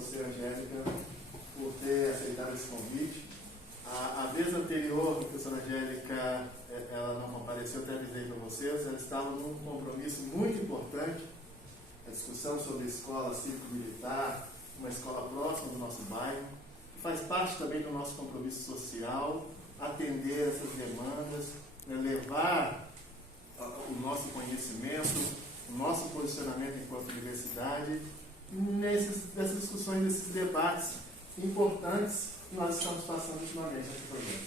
você, Angélica, por ter aceitado esse convite. A vez anterior, a professora Angélica, ela não compareceu, até avisei para vocês, ela estava num compromisso muito importante, a discussão sobre a escola cívico-militar, uma escola próxima do nosso bairro, que faz parte também do nosso compromisso social, atender essas demandas, levar o nosso conhecimento, o nosso posicionamento enquanto universidade, nessas discussões, nesses debates importantes que nós estamos passando ultimamente nesse programa.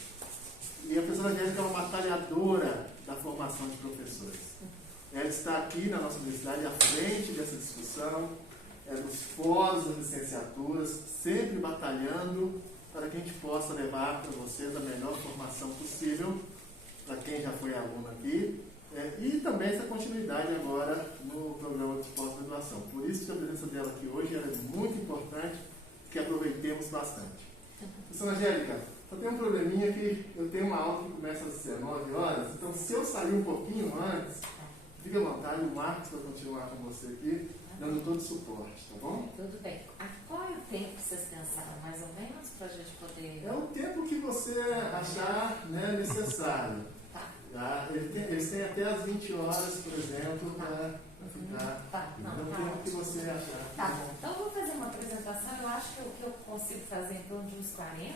E a professora Angélica é uma batalhadora da formação de professores. Ela está aqui na nossa universidade à frente dessa discussão, nos fóruns das licenciaturas, sempre batalhando para que a gente possa levar para vocês a melhor formação possível, para quem já foi aluno aqui, e também essa continuidade agora no programa de pós-graduação. Por isso que a presença dela aqui hoje é muito importante, que aproveitemos bastante. Professora Angélica, só tem um probleminha que eu tenho uma aula que começa às 19 horas, então se eu sair um pouquinho antes, fique à vontade, o Marcos vai continuar com você aqui, dando todo o suporte, tá bom? Tudo bem. Qual é o tempo que vocês pensaram, mais ou menos, para a gente poder... É o tempo que você achar necessário. Tá? Eles têm até as 20 horas, por exemplo, para ficar. Então, o tempo que você achar. Tá bom. Então, eu vou fazer uma apresentação. Eu acho que eu consigo fazer em torno de uns 40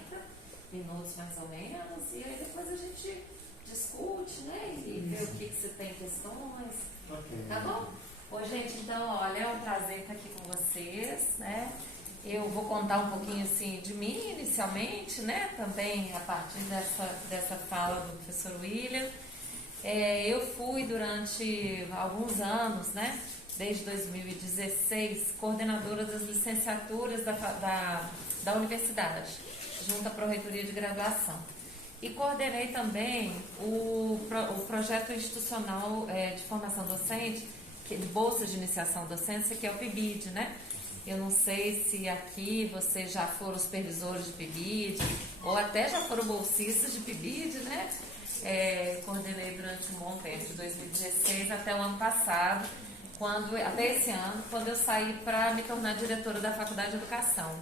minutos, mais ou menos. E aí depois a gente discute, né? E vê o que você tem questões. Okay. Tá bom? Ô, gente, então, olha, é um prazer estar aqui com vocês, né? Eu vou contar um pouquinho, assim, de mim, inicialmente, né? Também a partir dessa fala do professor William. Eu fui durante alguns anos, né? Desde 2016, coordenadora das licenciaturas da universidade, junto à Pró-Reitoria de Graduação. E coordenei também o projeto institucional de formação docente, de bolsas de iniciação docência, que é o PIBID, né? Eu não sei se aqui vocês já foram supervisores de PIBID, ou até já foram bolsistas de PIBID, né? Coordenei durante um bom tempo, de 2016 até o ano passado, até esse ano, quando eu saí para me tornar diretora da Faculdade de Educação.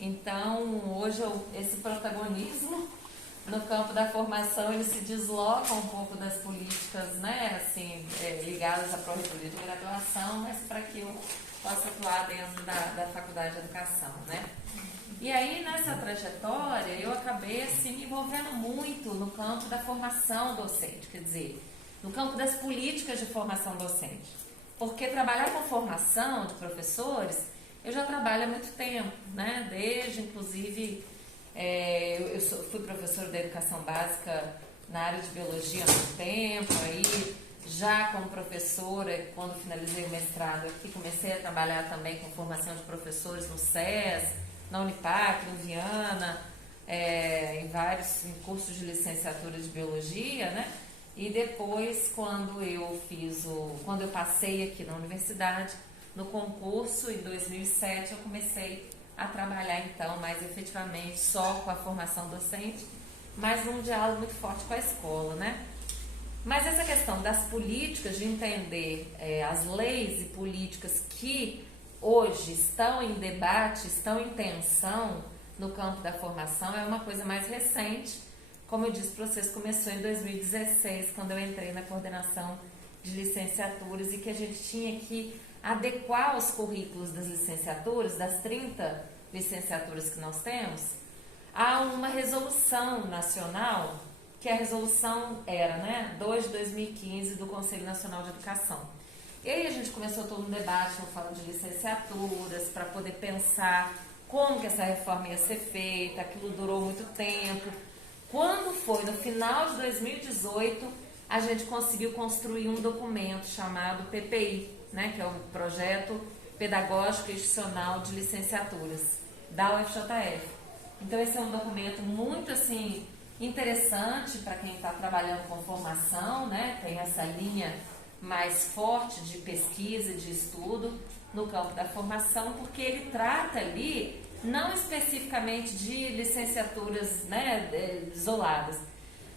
Então, hoje esse protagonismo no campo da formação, ele se desloca um pouco das políticas, né, assim, ligadas à Pró-Reitoria de Graduação, mas para que eu possa atuar dentro da Faculdade de Educação, né. E aí, nessa trajetória, eu acabei, assim, me envolvendo muito no campo da formação docente, quer dizer, no campo das políticas de formação docente. Porque trabalhar com formação de professores, eu já trabalho há muito tempo, né, desde, inclusive... fui professora de educação básica na área de biologia há muito tempo, aí já como professora, quando finalizei o mestrado aqui, comecei a trabalhar também com formação de professores no SES, na Unipac, no Viana, em vários cursos de licenciatura de biologia, né? E depois, quando eu passei aqui na universidade, no concurso, em 2007, eu comecei a trabalhar, então, mais efetivamente só com a formação docente, mas num diálogo muito forte com a escola, né? Mas essa questão das políticas, de entender as leis e políticas que hoje estão em debate, estão em tensão no campo da formação, é uma coisa mais recente. Como eu disse para vocês, começou em 2016, quando eu entrei na coordenação de licenciaturas, e que a gente tinha que adequar os currículos das licenciaturas, das 30 licenciaturas que nós temos, a uma resolução nacional, que a resolução era, né, 2 de 2015 do Conselho Nacional de Educação. E aí a gente começou todo um debate, falando de licenciaturas, para poder pensar como que essa reforma ia ser feita. Aquilo durou muito tempo. Quando foi no final de 2018, a gente conseguiu construir um documento chamado PPI, né, que é o Projeto Pedagógico e Institucional de Licenciaturas, da UFJF. Então, esse é um documento muito, assim, interessante para quem está trabalhando com formação, né, tem essa linha mais forte de pesquisa e de estudo no campo da formação, porque ele trata ali, não especificamente de licenciaturas, né, isoladas,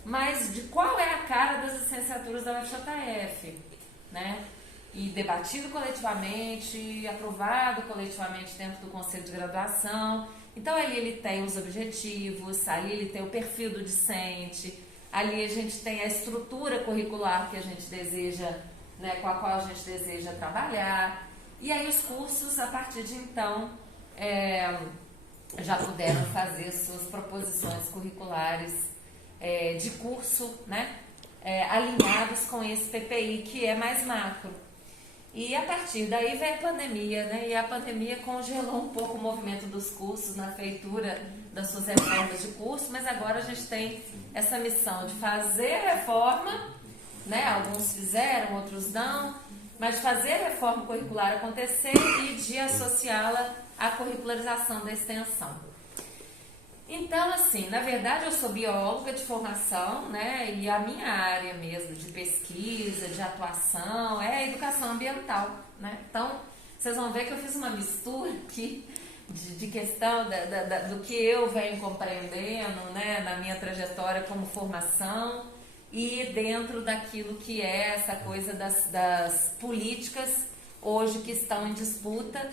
mas de qual é a cara das licenciaturas da UFJF, né? e debatido coletivamente, aprovado coletivamente dentro do conselho de graduação. Então ali ele tem os objetivos, ali ele tem o perfil do discente, ali a gente tem a estrutura curricular que a gente deseja, né, com a qual a gente deseja trabalhar. E aí os cursos, a partir de então, já puderam fazer suas proposições curriculares de curso, né, alinhados com esse PPI que é mais macro. E a partir daí vem a pandemia, né? E a pandemia congelou um pouco o movimento dos cursos na feitura das suas reformas de curso, mas agora a gente tem essa missão de fazer a reforma, né? Alguns fizeram, outros não, mas de fazer a reforma curricular acontecer e de associá-la à curricularização da extensão. Então, assim, na verdade eu sou bióloga de formação, né, e a minha área mesmo de pesquisa, de atuação é a educação ambiental, né. Então, vocês vão ver que eu fiz uma mistura aqui de questão do que eu venho compreendendo, né, na minha trajetória como formação e dentro daquilo que é essa coisa das políticas hoje que estão em disputa.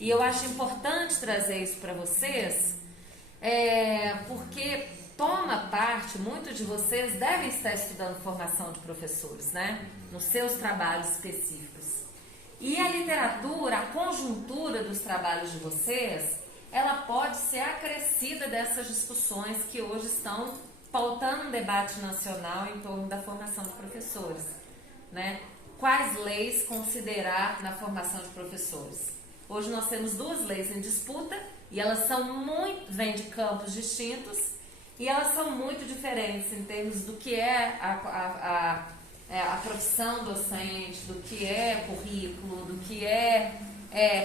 E eu acho importante trazer isso para vocês, porque toma parte, muitos de vocês devem estar estudando formação de professores, né? Nos seus trabalhos específicos. E a literatura, a conjuntura dos trabalhos de vocês, ela pode ser acrescida dessas discussões que hoje estão pautando um debate nacional em torno da formação de professores, né? Quais leis considerar na formação de professores? Hoje nós temos 2 leis em disputa, e elas vêm de campos distintos e elas são muito diferentes em termos do que é a profissão docente, do que é currículo, do que é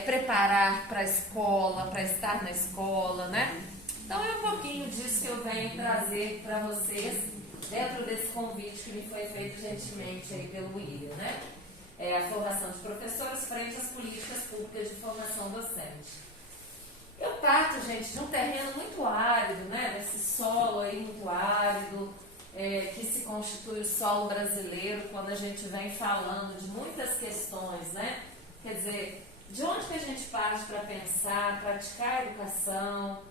preparar para a escola, para estar na escola, né? Então é um pouquinho disso que eu venho trazer para vocês dentro desse convite que me foi feito gentilmente aí pelo William, né? A formação de professores frente às políticas públicas de formação docente. Eu parto, gente, de um terreno muito árido, né? Desse solo aí muito árido, que se constitui o solo brasileiro quando a gente vem falando de muitas questões, né? Quer dizer, de onde que a gente parte para pensar, praticar a educação,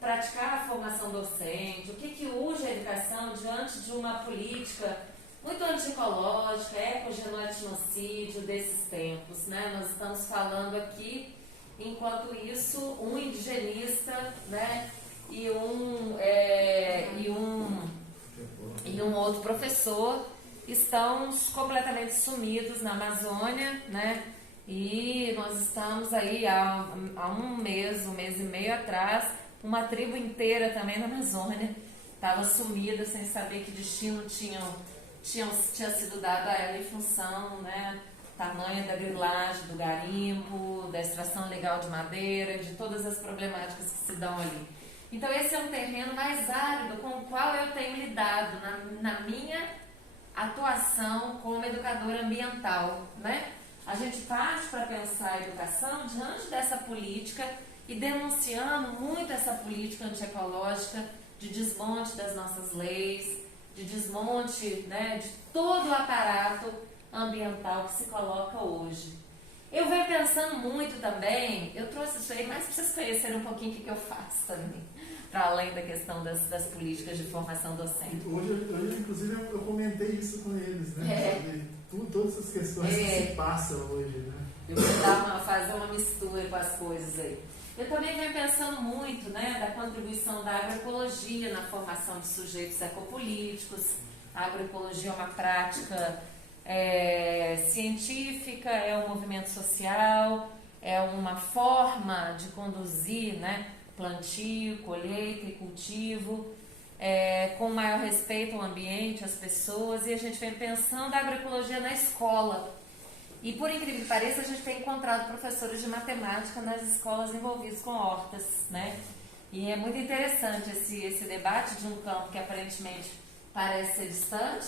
praticar a formação docente, o que urge a educação diante de uma política muito antiecológica, ecogenocídio desses tempos, né? Nós estamos falando aqui. Enquanto isso, um indigenista, né, e um outro professor estão completamente sumidos na Amazônia, né, e nós estamos aí há um mês e meio atrás, uma tribo inteira também na Amazônia estava sumida sem saber que destino tinha sido dado a ela em função, né, tamanho da grilagem, do garimpo, da extração legal de madeira, de todas as problemáticas que se dão ali. Então esse é um terreno mais árido com o qual eu tenho lidado na minha atuação como educadora ambiental, né? A gente parte para pensar a educação diante dessa política e denunciando muito essa política antiecológica de desmonte das nossas leis, de desmonte, né, de todo o aparato ambiental que se coloca hoje. Eu venho pensando muito também, eu trouxe isso aí mais para vocês conhecerem um pouquinho o que eu faço também, para além da questão das políticas de formação docente. Hoje inclusive, eu comentei isso com eles, né? Sobre todas as questões que se passam hoje, né? Eu vou fazer uma mistura com as coisas aí. Eu também venho pensando muito, né, da contribuição da agroecologia na formação de sujeitos ecopolíticos. A agroecologia é uma prática científica, é um movimento social, é uma forma de conduzir, né, plantio, colheita e cultivo, com maior respeito ao ambiente, às pessoas, e a gente vem pensando a agroecologia na escola. E por incrível que pareça, a gente tem encontrado professores de matemática nas escolas envolvidos com hortas, né? E é muito interessante esse debate de um campo que aparentemente parece ser distante,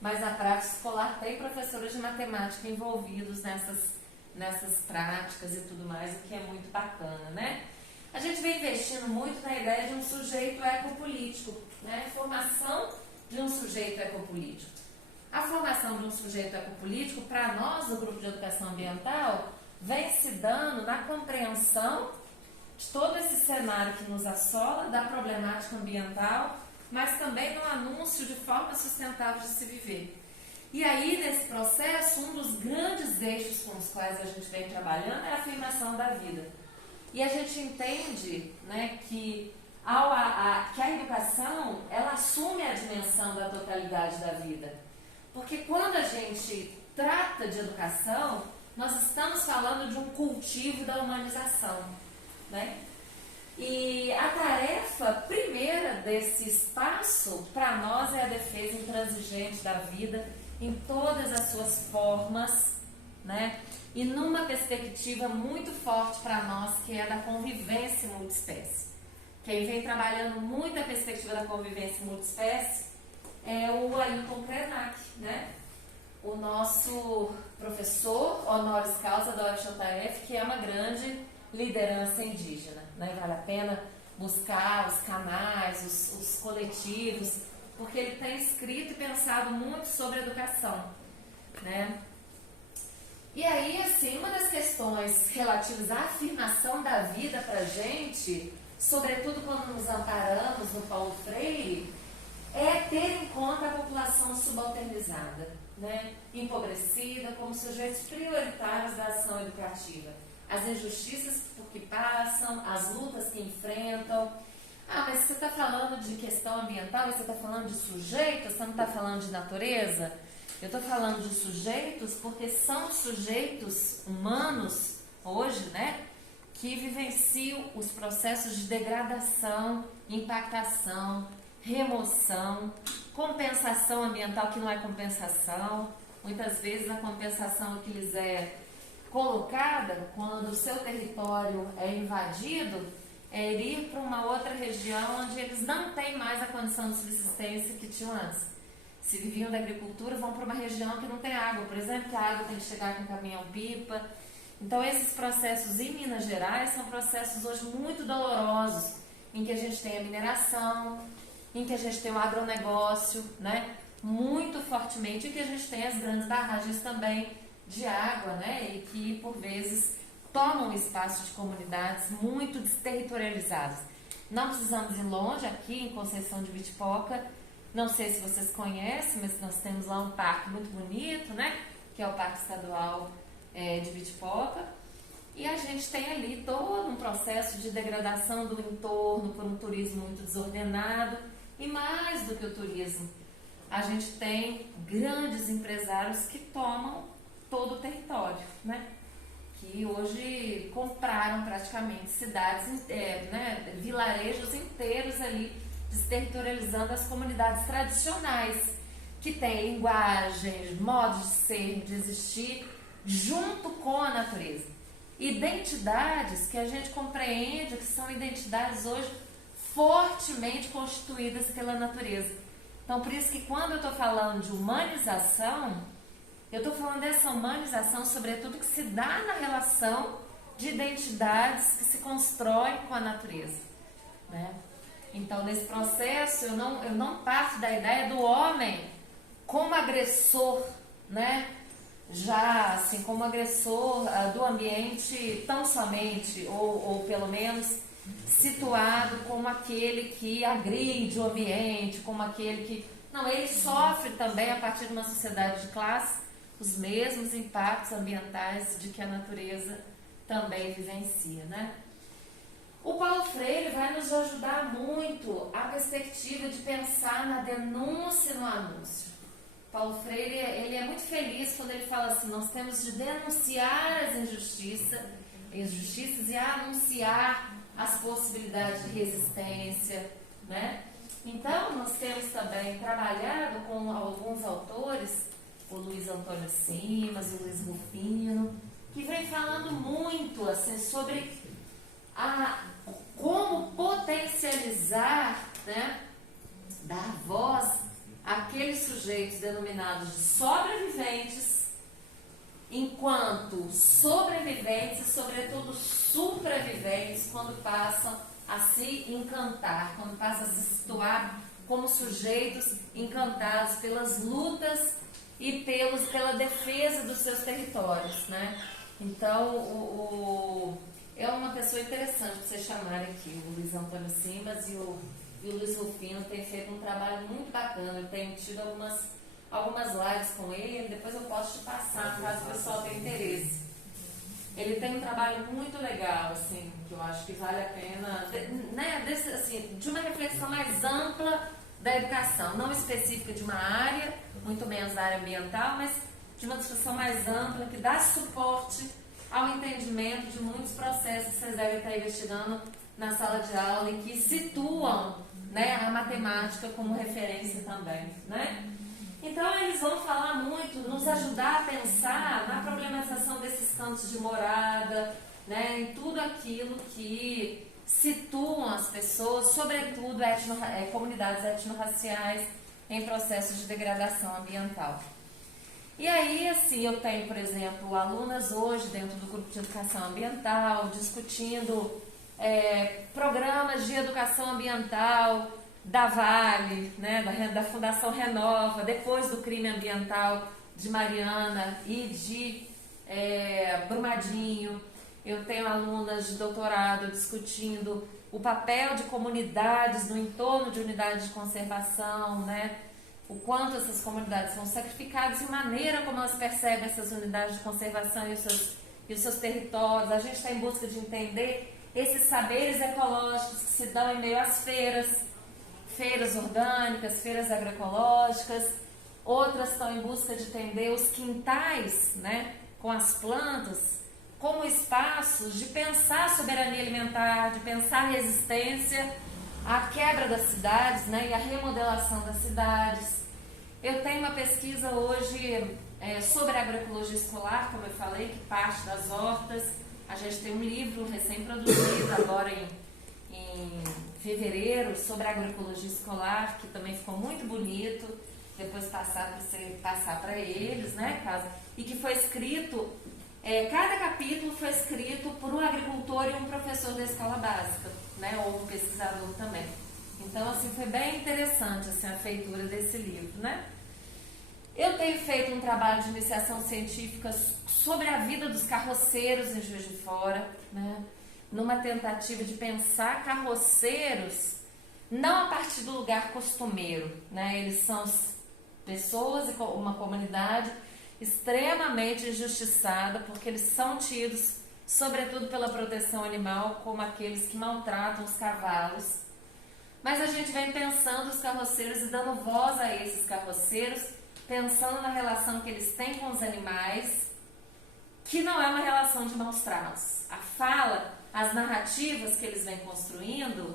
mas na prática escolar tem professores de matemática envolvidos nessas práticas e tudo mais, o que é muito bacana, né? A gente vem investindo muito na ideia de um sujeito ecopolítico, né? Formação de um sujeito ecopolítico. A formação de um sujeito ecopolítico, para nós do Grupo de Educação Ambiental, vem se dando na compreensão de todo esse cenário que nos assola, da problemática ambiental, mas também no anúncio de forma sustentável de se viver. E aí, nesse processo, um dos grandes eixos com os quais a gente vem trabalhando é a afirmação da vida. E a gente entende, né, que a educação, ela assume a dimensão da totalidade da vida. Porque quando a gente trata de educação, nós estamos falando de um cultivo da humanização, né? E a tarefa primeira desse espaço, para nós, é a defesa intransigente da vida em todas as suas formas, né? E numa perspectiva muito forte para nós, que é da convivência multiespécie. Quem vem trabalhando muito a perspectiva da convivência multiespécie é o Ailton Krenak, né? O nosso professor honoris causa da UFJF, que é uma grande liderança indígena, né? Vale a pena buscar os canais, os coletivos, porque ele tem escrito e pensado muito sobre educação, né? E aí, assim, uma das questões relativas à afirmação da vida pra gente, sobretudo quando nos amparamos no Paulo Freire, é ter em conta a população subalternizada, né? Empobrecida, como sujeitos prioritários da ação educativa. As injustiças por que passam, as lutas que enfrentam. Ah, mas você está falando de questão ambiental, você está falando de sujeitos, você não está falando de natureza? Eu estou falando de sujeitos porque são sujeitos humanos, hoje, né, que vivenciam os processos de degradação, impactação, remoção, compensação ambiental que não é compensação. Muitas vezes a compensação que lhes é colocada quando o seu território é invadido é ir para uma outra região onde eles não têm mais a condição de subsistência que tinham antes. Se viviam da agricultura, vão para uma região que não tem água, por exemplo, que a água tem que chegar com caminhão-pipa. Então, esses processos em Minas Gerais são processos hoje muito dolorosos, em que a gente tem a mineração, em que a gente tem o agronegócio, né, muito fortemente, e que a gente tem as grandes barragens também de água, né, e que, por vezes, tomam espaço de comunidades muito desterritorializadas. Não precisamos ir longe, aqui em Conceição de Vitipoca, não sei se vocês conhecem, mas nós temos lá um parque muito bonito, né? Que é o Parque Estadual de Vitipoca. E a gente tem ali todo um processo de degradação do entorno por um turismo muito desordenado. E mais do que o turismo, a gente tem grandes empresários que tomam todo o território, né? Que hoje compraram praticamente cidades, né? Vilarejos inteiros ali, desterritorializando as comunidades tradicionais, que têm linguagem, modos de ser, de existir, junto com a natureza. Identidades que a gente compreende que são identidades hoje fortemente constituídas pela natureza. Então, por isso que quando eu estou falando de humanização, eu estou falando dessa humanização, sobretudo, que se dá na relação de identidades que se constroem com a natureza, né? Então, nesse processo, eu não parto da ideia do homem como agressor, né? Já, assim, como agressor do ambiente tão somente, ou pelo menos situado como aquele que agride o ambiente, como aquele que... Não, ele sofre também, a partir de uma sociedade de classe, os mesmos impactos ambientais de que a natureza também vivencia, né? O Paulo Freire vai nos ajudar muito a perspectiva de pensar na denúncia e no anúncio. Paulo Freire, ele é muito feliz quando ele fala assim, nós temos de denunciar as injustiças e anunciar as possibilidades de resistência, né? Então, nós temos também trabalhado com alguns autores, o Luiz Antônio Simas, o Luiz Rufino, que vem falando muito assim, sobre como potencializar, né, dar voz àqueles sujeitos denominados de sobreviventes, enquanto sobreviventes e, sobretudo, supraviventes, quando passam a se encantar, quando passam a se situar como sujeitos encantados pelas lutas e pela defesa dos seus territórios, né? Então, é uma pessoa interessante para vocês chamarem aqui, o Luiz Antônio Simas e o Luiz Rufino tem feito um trabalho muito bacana. Eu tenho tido algumas lives com ele, depois eu posso te passar, caso o pessoal tenha interesse. Ele tem um trabalho muito legal, assim, que eu acho que vale a pena, né, de uma reflexão mais ampla da educação, não específica de uma área, muito menos da área ambiental, mas de uma discussão mais ampla, que dá suporte ao entendimento de muitos processos que vocês devem estar investigando na sala de aula e que situam, né, a matemática como referência também, né? Então, eles vão falar muito, nos ajudar a pensar na problematização desses cantos de morada, né, em tudo aquilo que situam as pessoas, sobretudo comunidades etnorraciais, em processos de degradação ambiental. E aí, assim, eu tenho, por exemplo, alunas hoje dentro do grupo de educação ambiental, discutindo programas de educação ambiental da Vale, né, da Fundação Renova, depois do crime ambiental de Mariana e de Brumadinho. Eu tenho alunas de doutorado discutindo o papel de comunidades no entorno de unidades de conservação, né, o quanto essas comunidades são sacrificadas e a maneira como elas percebem essas unidades de conservação e os seus territórios. A gente está em busca de entender esses saberes ecológicos que se dão em meio às feiras orgânicas, feiras agroecológicas. Outras estão em busca de entender os quintais, né, com as plantas, como espaços de pensar soberania alimentar, de pensar resistência à quebra das cidades, né, e a remodelação das cidades. Eu tenho uma pesquisa hoje sobre agroecologia escolar, como eu falei, que parte das hortas. A gente tem um livro recém-produzido agora em fevereiro sobre agroecologia escolar, que também ficou muito bonito, depois passar para eles, né, e que foi escrito, cada capítulo foi escrito por um agricultor e um professor da escola básica, né, ou um pesquisador também. Então, assim, foi bem interessante assim, a feitura desse livro, né. Eu tenho feito um trabalho de iniciação científica sobre a vida dos carroceiros em Juiz de Fora, né, numa tentativa de pensar carroceiros não a partir do lugar costumeiro, né? Eles são pessoas e uma comunidade extremamente injustiçada, porque eles são tidos, sobretudo pela proteção animal, como aqueles que maltratam os cavalos. Mas a gente vem pensando os carroceiros e dando voz a esses carroceiros, pensando na relação que eles têm com os animais, que não é uma relação de maus tratos. A fala, as narrativas que eles vêm construindo,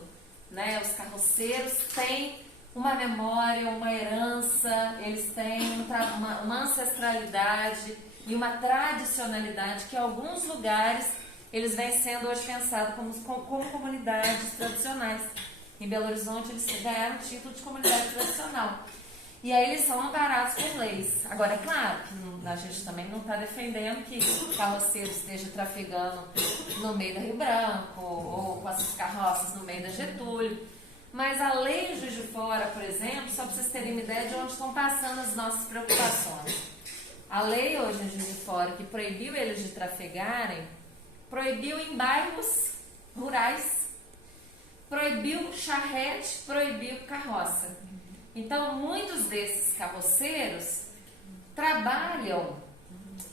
né, os carroceiros têm uma memória, uma herança, eles têm uma ancestralidade e uma tradicionalidade que em alguns lugares eles vêm sendo hoje pensados como comunidades tradicionais. Em Belo Horizonte eles ganharam o título de comunidade tradicional. E aí eles são amparados por leis. Agora, é claro que a gente também não está defendendo que o carroceiro esteja trafegando no meio da Rio Branco ou com essas carroças no meio da Getúlio. Mas a lei de Juiz de Fora, por exemplo, só para vocês terem uma ideia de onde estão passando as nossas preocupações. A lei hoje em Juiz de Fora, que proibiu eles de trafegarem, proibiu em bairros rurais, proibiu charrete, proibiu carroça. Então, muitos desses carroceiros trabalham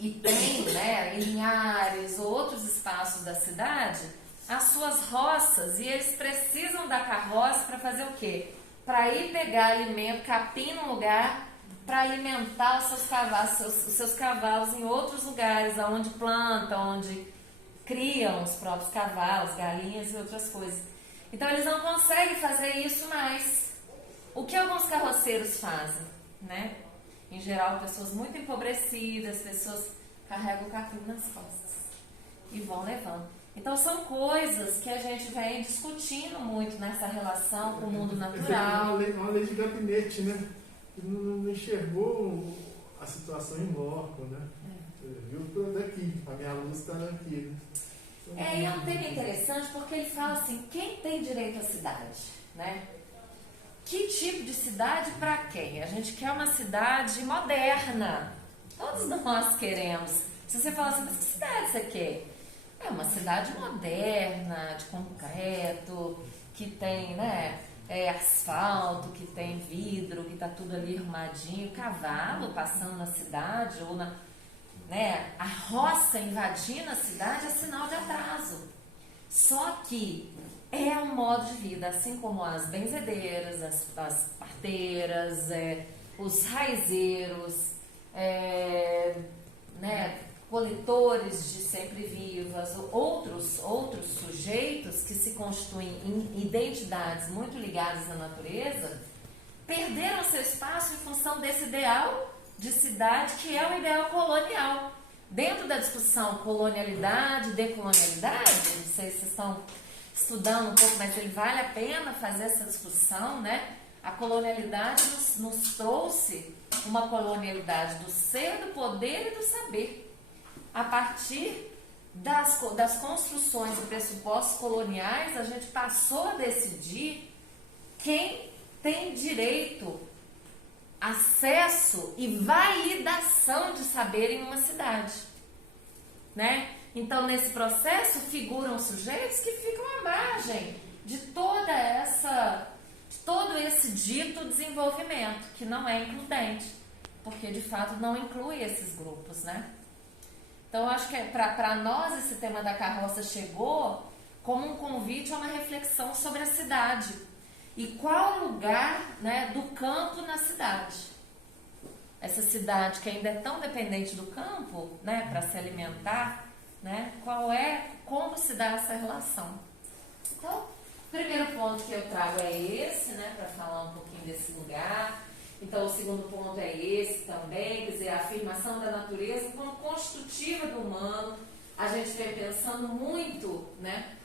e têm, né, em Linhares ou outros espaços da cidade, as suas roças, e eles precisam da carroça para fazer o quê? Para ir pegar alimento, capim num lugar, para alimentar os seus cavalos em outros lugares, onde plantam, onde criam os próprios cavalos, galinhas e outras coisas. Então, eles não conseguem fazer isso mais. O que alguns carroceiros fazem, né? Em geral, pessoas muito empobrecidas, pessoas carregam o capim nas costas e vão levando. Então, são coisas que a gente vem discutindo muito nessa relação com o mundo natural. Uma lei de gabinete, né? Que não enxergou a situação em loco, né? Viu tudo daqui, a minha luz está aqui. Né? E é um tema interessante porque ele fala assim, quem tem direito à cidade, né? Que tipo de cidade para quem? A gente quer uma cidade moderna. Todos nós queremos. Se você falar assim, mas que cidade você quer? É uma cidade moderna, de concreto, que tem, né, asfalto, que tem vidro, que tá tudo ali arrumadinho, cavalo passando na cidade, ou a roça invadindo a cidade é sinal de atraso. Só que é um modo de vida, assim como as benzedeiras, as parteiras, os raizeiros, coletores de sempre-vivas, outros sujeitos que se constituem em identidades muito ligadas à natureza, perderam seu espaço em função desse ideal de cidade que é o ideal colonial. Dentro da discussão colonialidade, decolonialidade, não sei se vocês estão estudando um pouco, mas ele vale a pena fazer essa discussão, né? A colonialidade nos trouxe uma colonialidade do ser, do poder e do saber. A partir das construções e pressupostos coloniais, a gente passou a decidir quem tem direito, acesso e validação de saber em uma cidade, né? Então, nesse processo, figuram sujeitos que ficam à margem de todo esse dito desenvolvimento, que não é includente, porque de fato não inclui esses grupos, né? Então, eu acho que para nós esse tema da carroça chegou como um convite a uma reflexão sobre a cidade e qual o lugar, né, do campo na cidade. Essa cidade que ainda é tão dependente do campo, né, para se alimentar, né, como se dá essa relação. Então, o primeiro ponto que eu trago é esse, né, para falar um pouquinho desse lugar. Então, o segundo ponto é esse também, quer dizer, a afirmação da natureza como constitutiva do humano. A gente vem pensando muito, né,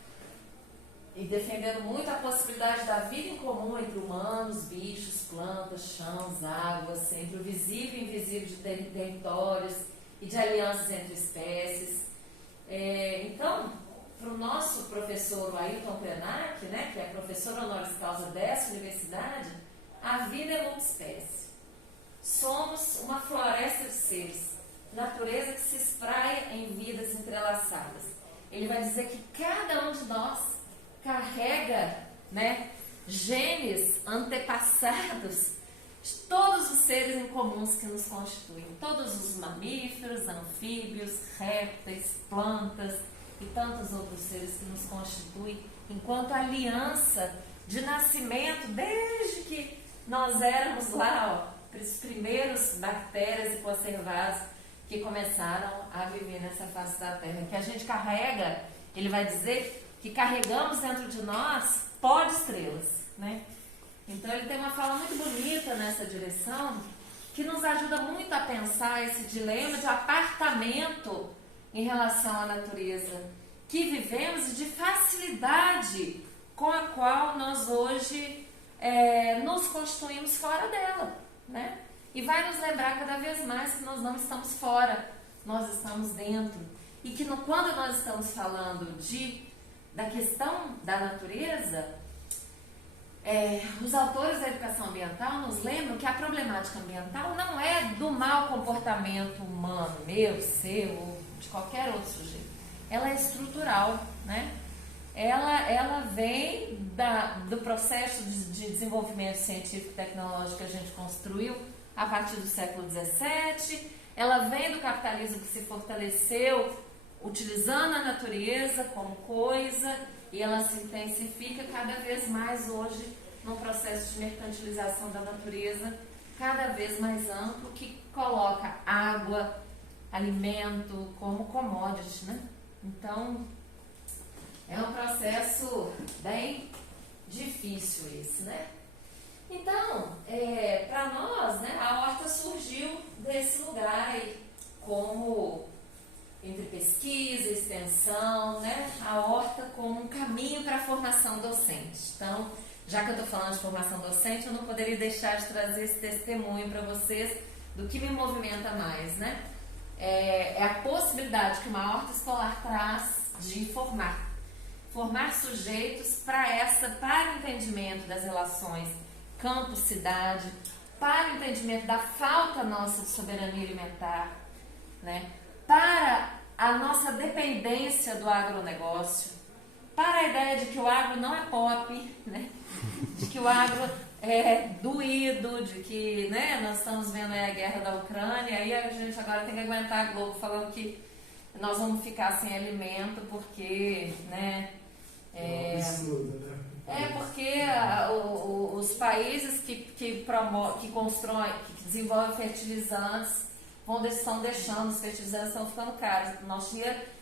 e defendendo muito a possibilidade da vida em comum entre humanos, bichos, plantas, chãos, águas, entre o visível e invisível de territórios e de alianças entre espécies. Então, para o nosso professor Ailton Krenak, né, que é professor honoris causa dessa universidade, a vida é multiespécie. Somos uma floresta de seres, natureza que se espraia em vidas entrelaçadas. Ele vai dizer que cada um de nós carrega, né, genes antepassados de todos os seres incomuns que nos constituem. Todos os mamíferos, anfíbios, répteis, plantas e tantos outros seres que nos constituem enquanto aliança de nascimento, desde que nós éramos lá, os primeiros bactérias e conservados que começaram a viver nessa face da Terra. Que a gente carrega, ele vai dizer que carregamos dentro de nós pó de estrelas, né? Então ele tem uma fala muito bonita nessa direção, que nos ajuda muito a pensar esse dilema de apartamento em relação à natureza que vivemos e de facilidade com a qual nós hoje nos constituímos fora dela, né? E vai nos lembrar cada vez mais que nós não estamos fora, nós estamos dentro. E que quando nós estamos falando da questão da natureza, os autores da educação ambiental nos lembram que a problemática ambiental não é do mau comportamento humano, meu, seu, ou de qualquer outro sujeito. Ela é estrutural, né? Ela vem do processo de desenvolvimento científico e tecnológico que a gente construiu a partir do século XVII, ela vem do capitalismo que se fortaleceu utilizando a natureza como coisa, e ela se intensifica cada vez mais hoje num processo de mercantilização da natureza cada vez mais amplo, que coloca água, alimento como commodity, né? Então, é um processo bem difícil esse, né? Então, para nós, né, a horta surgiu desse lugar aí, como entre pesquisa e extensão, né, a horta como um caminho para a formação docente. Então, já que eu estou falando de formação docente, eu não poderia deixar de trazer esse testemunho para vocês do que me movimenta mais, né? É a possibilidade que uma horta escolar traz de formar sujeitos para o entendimento das relações campo-cidade, para o entendimento da falta nossa de soberania alimentar, né? Para a nossa dependência do agronegócio, para a ideia de que o agro não é pop, né? De que o agro é doído, de que, né, nós estamos vendo aí a guerra da Ucrânia, e a gente agora tem que aguentar a Globo falando que nós vamos ficar sem alimento porque, né? É um absurdo, né? Porque os países que constroem, que desenvolvem fertilizantes, estão deixando, os fertilizantes estão ficando caros.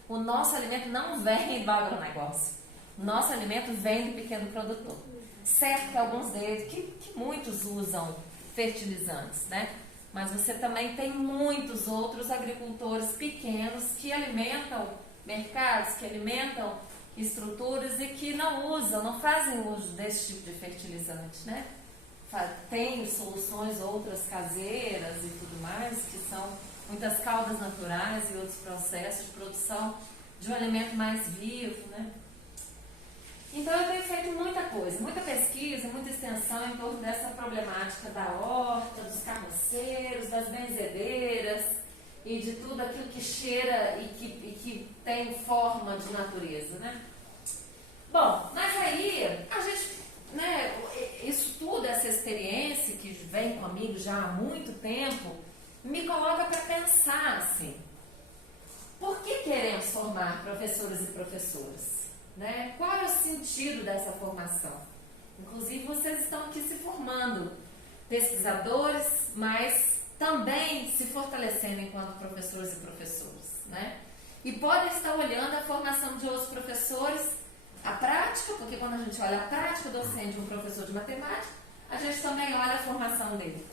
O nosso alimento não vem do agronegócio. O nosso alimento vem do pequeno produtor. Certo que alguns deles, que muitos usam fertilizantes, né? Mas você também tem muitos outros agricultores pequenos que alimentam mercados, que alimentam estruturas e que não fazem uso desse tipo de fertilizante, né? Tem soluções outras caseiras e tudo mais, que são muitas caldas naturais e outros processos de produção de um alimento mais vivo, né? Então eu tenho feito muita coisa, muita pesquisa, muita extensão em torno dessa problemática da horta, dos carroceiros, das benzedeiras e de tudo aquilo que cheira e que tem forma de natureza, né? Bom, mas aí a gente, né, isso tudo, essa experiência que vem comigo já há muito tempo, me coloca para pensar assim, por que queremos formar professores e professoras? Né? Qual é o sentido dessa formação? Inclusive vocês estão aqui se formando, pesquisadores, mas também se fortalecendo enquanto professores e professoras, né? E podem estar olhando a formação de outros professores, a prática, porque quando a gente olha a prática docente de um professor de matemática, a gente também olha a formação dele,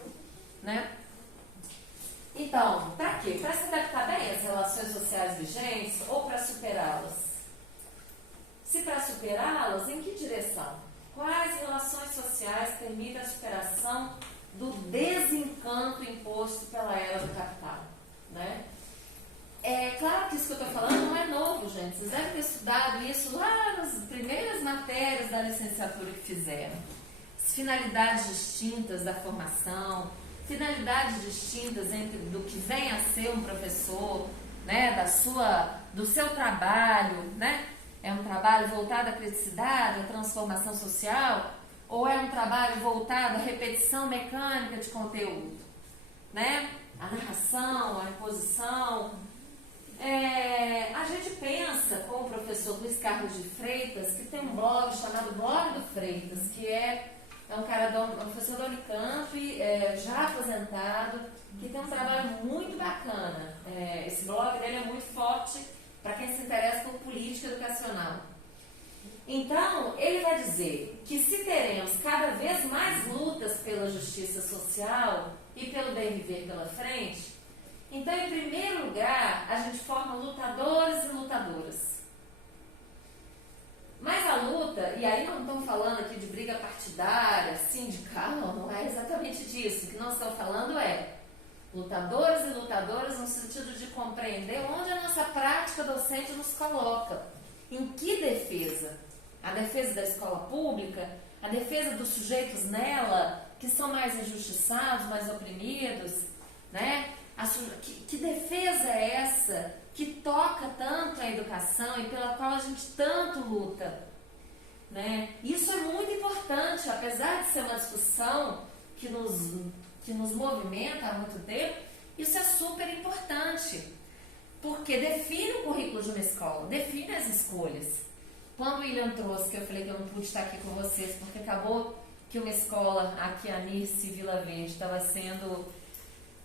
né? Então, para quê? Para se adaptar bem às relações sociais vigentes ou para superá-las? Se para superá-las, em que direção? Quais relações sociais permitem a superação do desencanto imposto pela era do capital, né? É claro que isso que eu estou falando não é novo, gente. Vocês devem ter estudado isso lá nas primeiras matérias da licenciatura que fizeram. As finalidades distintas da formação, finalidades distintas do que vem a ser um professor, né? Do seu trabalho, né? É um trabalho voltado à criticidade, à transformação social, ou é um trabalho voltado à repetição mecânica de conteúdo, né? A narração, a imposição. A gente pensa com o professor Luiz Carlos de Freitas, que tem um blog chamado Blog do Freitas, que é um professor da Unicamp, já aposentado, que tem um trabalho muito bacana. Esse blog dele é muito forte para quem se interessa por política educacional. Então, ele vai dizer que se teremos cada vez mais lutas pela justiça social e pelo bem viver pela frente, então, em primeiro lugar, a gente forma lutadores e lutadoras. Mas a luta, e aí não estamos falando aqui de briga partidária, sindical, não é exatamente disso. O que nós estamos falando é lutadores e lutadoras no sentido de compreender onde a nossa prática docente nos coloca. Em que defesa? A defesa da escola pública, a defesa dos sujeitos nela, que são mais injustiçados, mais oprimidos, né? Que defesa é essa que toca tanto a educação e pela qual a gente tanto luta, né? Isso é muito importante, apesar de ser uma discussão que nos movimenta há muito tempo, isso é super importante, porque define o currículo de uma escola, define as escolhas. Quando o William trouxe, que eu falei que eu não pude estar aqui com vocês, porque acabou que uma escola aqui, a Nice Vila Verde, estava sendo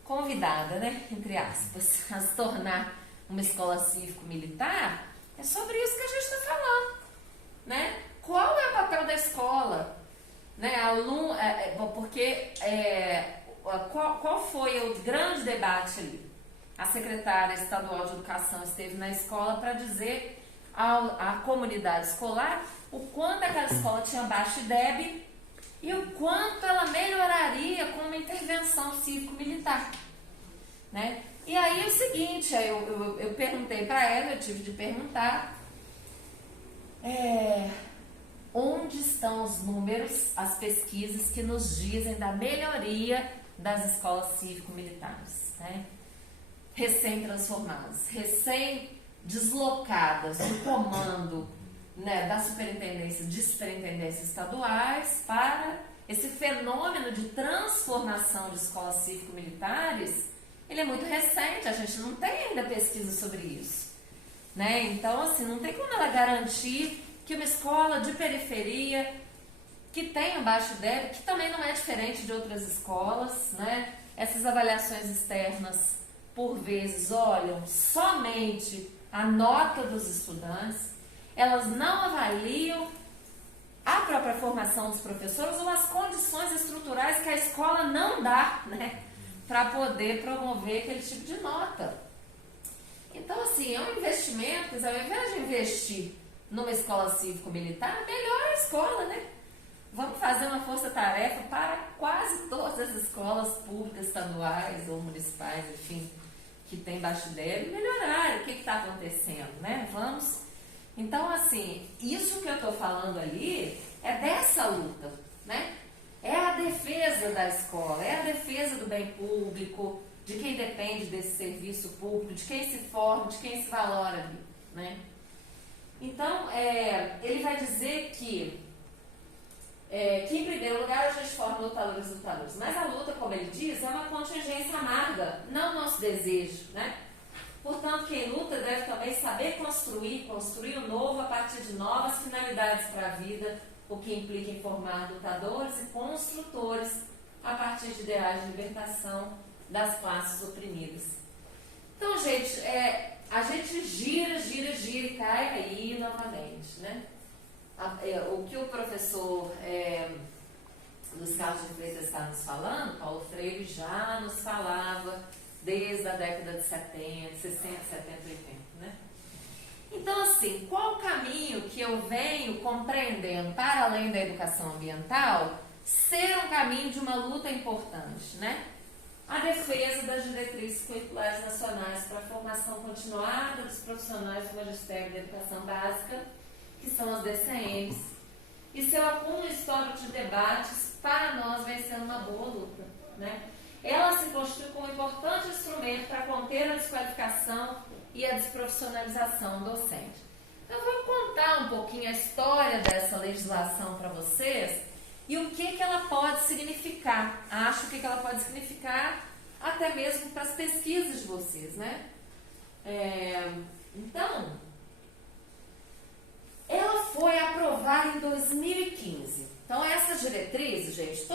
convidada, né, entre aspas, a se tornar uma escola cívico-militar, é sobre isso que a gente está falando, né? Qual é o papel da escola? Né? Qual foi o grande debate ali? A secretária estadual de educação esteve na escola para dizer à comunidade escolar o quanto aquela escola tinha baixo IDEB e o quanto ela melhoraria com uma intervenção cívico-militar, né? E aí é o seguinte, eu perguntei para ela, eu tive de perguntar, onde estão os números, as pesquisas que nos dizem da melhoria das escolas cívico-militares, né? Recém-transformadas, recém-deslocadas do comando, né, da superintendência, de superintendências estaduais para esse fenômeno de transformação de escolas cívico-militares. Ele é muito recente, a gente não tem ainda pesquisa sobre isso, né? Então, assim, não tem como ela garantir que uma escola de periferia que tem um baixo débito, que também não é diferente de outras escolas, né? Essas avaliações externas, por vezes, olham somente a nota dos estudantes, elas não avaliam a própria formação dos professores ou as condições estruturais que a escola não dá, né, para poder promover aquele tipo de nota. Então, assim, é um investimento, quer dizer, ao invés de investir numa escola cívico-militar, melhora a escola, né? Vamos fazer uma força-tarefa para quase todas as escolas públicas, estaduais ou municipais, enfim, que tem baixo débito, melhorar. O que está acontecendo, né? Vamos. Então, assim, isso que eu estou falando ali é dessa luta, né? É a defesa da escola, é a defesa do bem público, de quem depende desse serviço público, de quem se forma, de quem se valora ali, né? Então, ele vai dizer que em primeiro lugar a gente forma lutadores e lutadoras, mas a luta, como ele diz, é uma contingência amarga, não nosso desejo, né? Portanto, quem luta deve também saber construir o novo a partir de novas finalidades para a vida, o que implica em formar lutadores e construtores a partir de ideais de libertação das classes oprimidas. Então, gente, a gente gira e cai aí novamente, né? O que o professor Luiz Carlos de Freitas está nos falando, Paulo Freire já nos falava desde a década de 70, 60, 70, 80, né? Então, assim, qual o caminho que eu venho compreendendo para além da educação ambiental ser um caminho de uma luta importante, né? A defesa das diretrizes curriculares nacionais para a formação continuada dos profissionais do magistério da educação básica, que são as DCMs, e seu acúmulo histórico de debates, para nós, vai ser uma boa luta, né? Ela se constitui como um importante instrumento para conter a desqualificação e a desprofissionalização docente. Então, eu vou contar um pouquinho a história dessa legislação para vocês e o que ela pode significar. Acho que ela pode significar até mesmo para as pesquisas de vocês, né? Então, ela foi aprovada em 2015. Então, essas diretrizes, gente,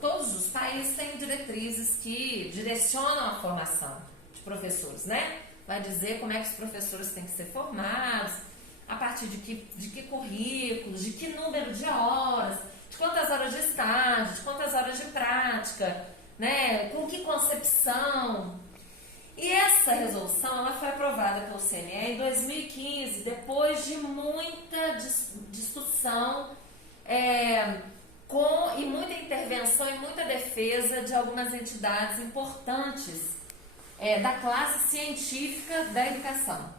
todos os países têm diretrizes que direcionam a formação de professores, né? Vai dizer como é que os professores têm que ser formados, a partir de que currículos, de que número de horas, de quantas horas de estágio, de quantas horas de prática, né? Com que concepção. E essa resolução ela foi aprovada pelo CNE em 2015, depois de muita discussão e muita intervenção e muita defesa de algumas entidades importantes da classe científica da educação.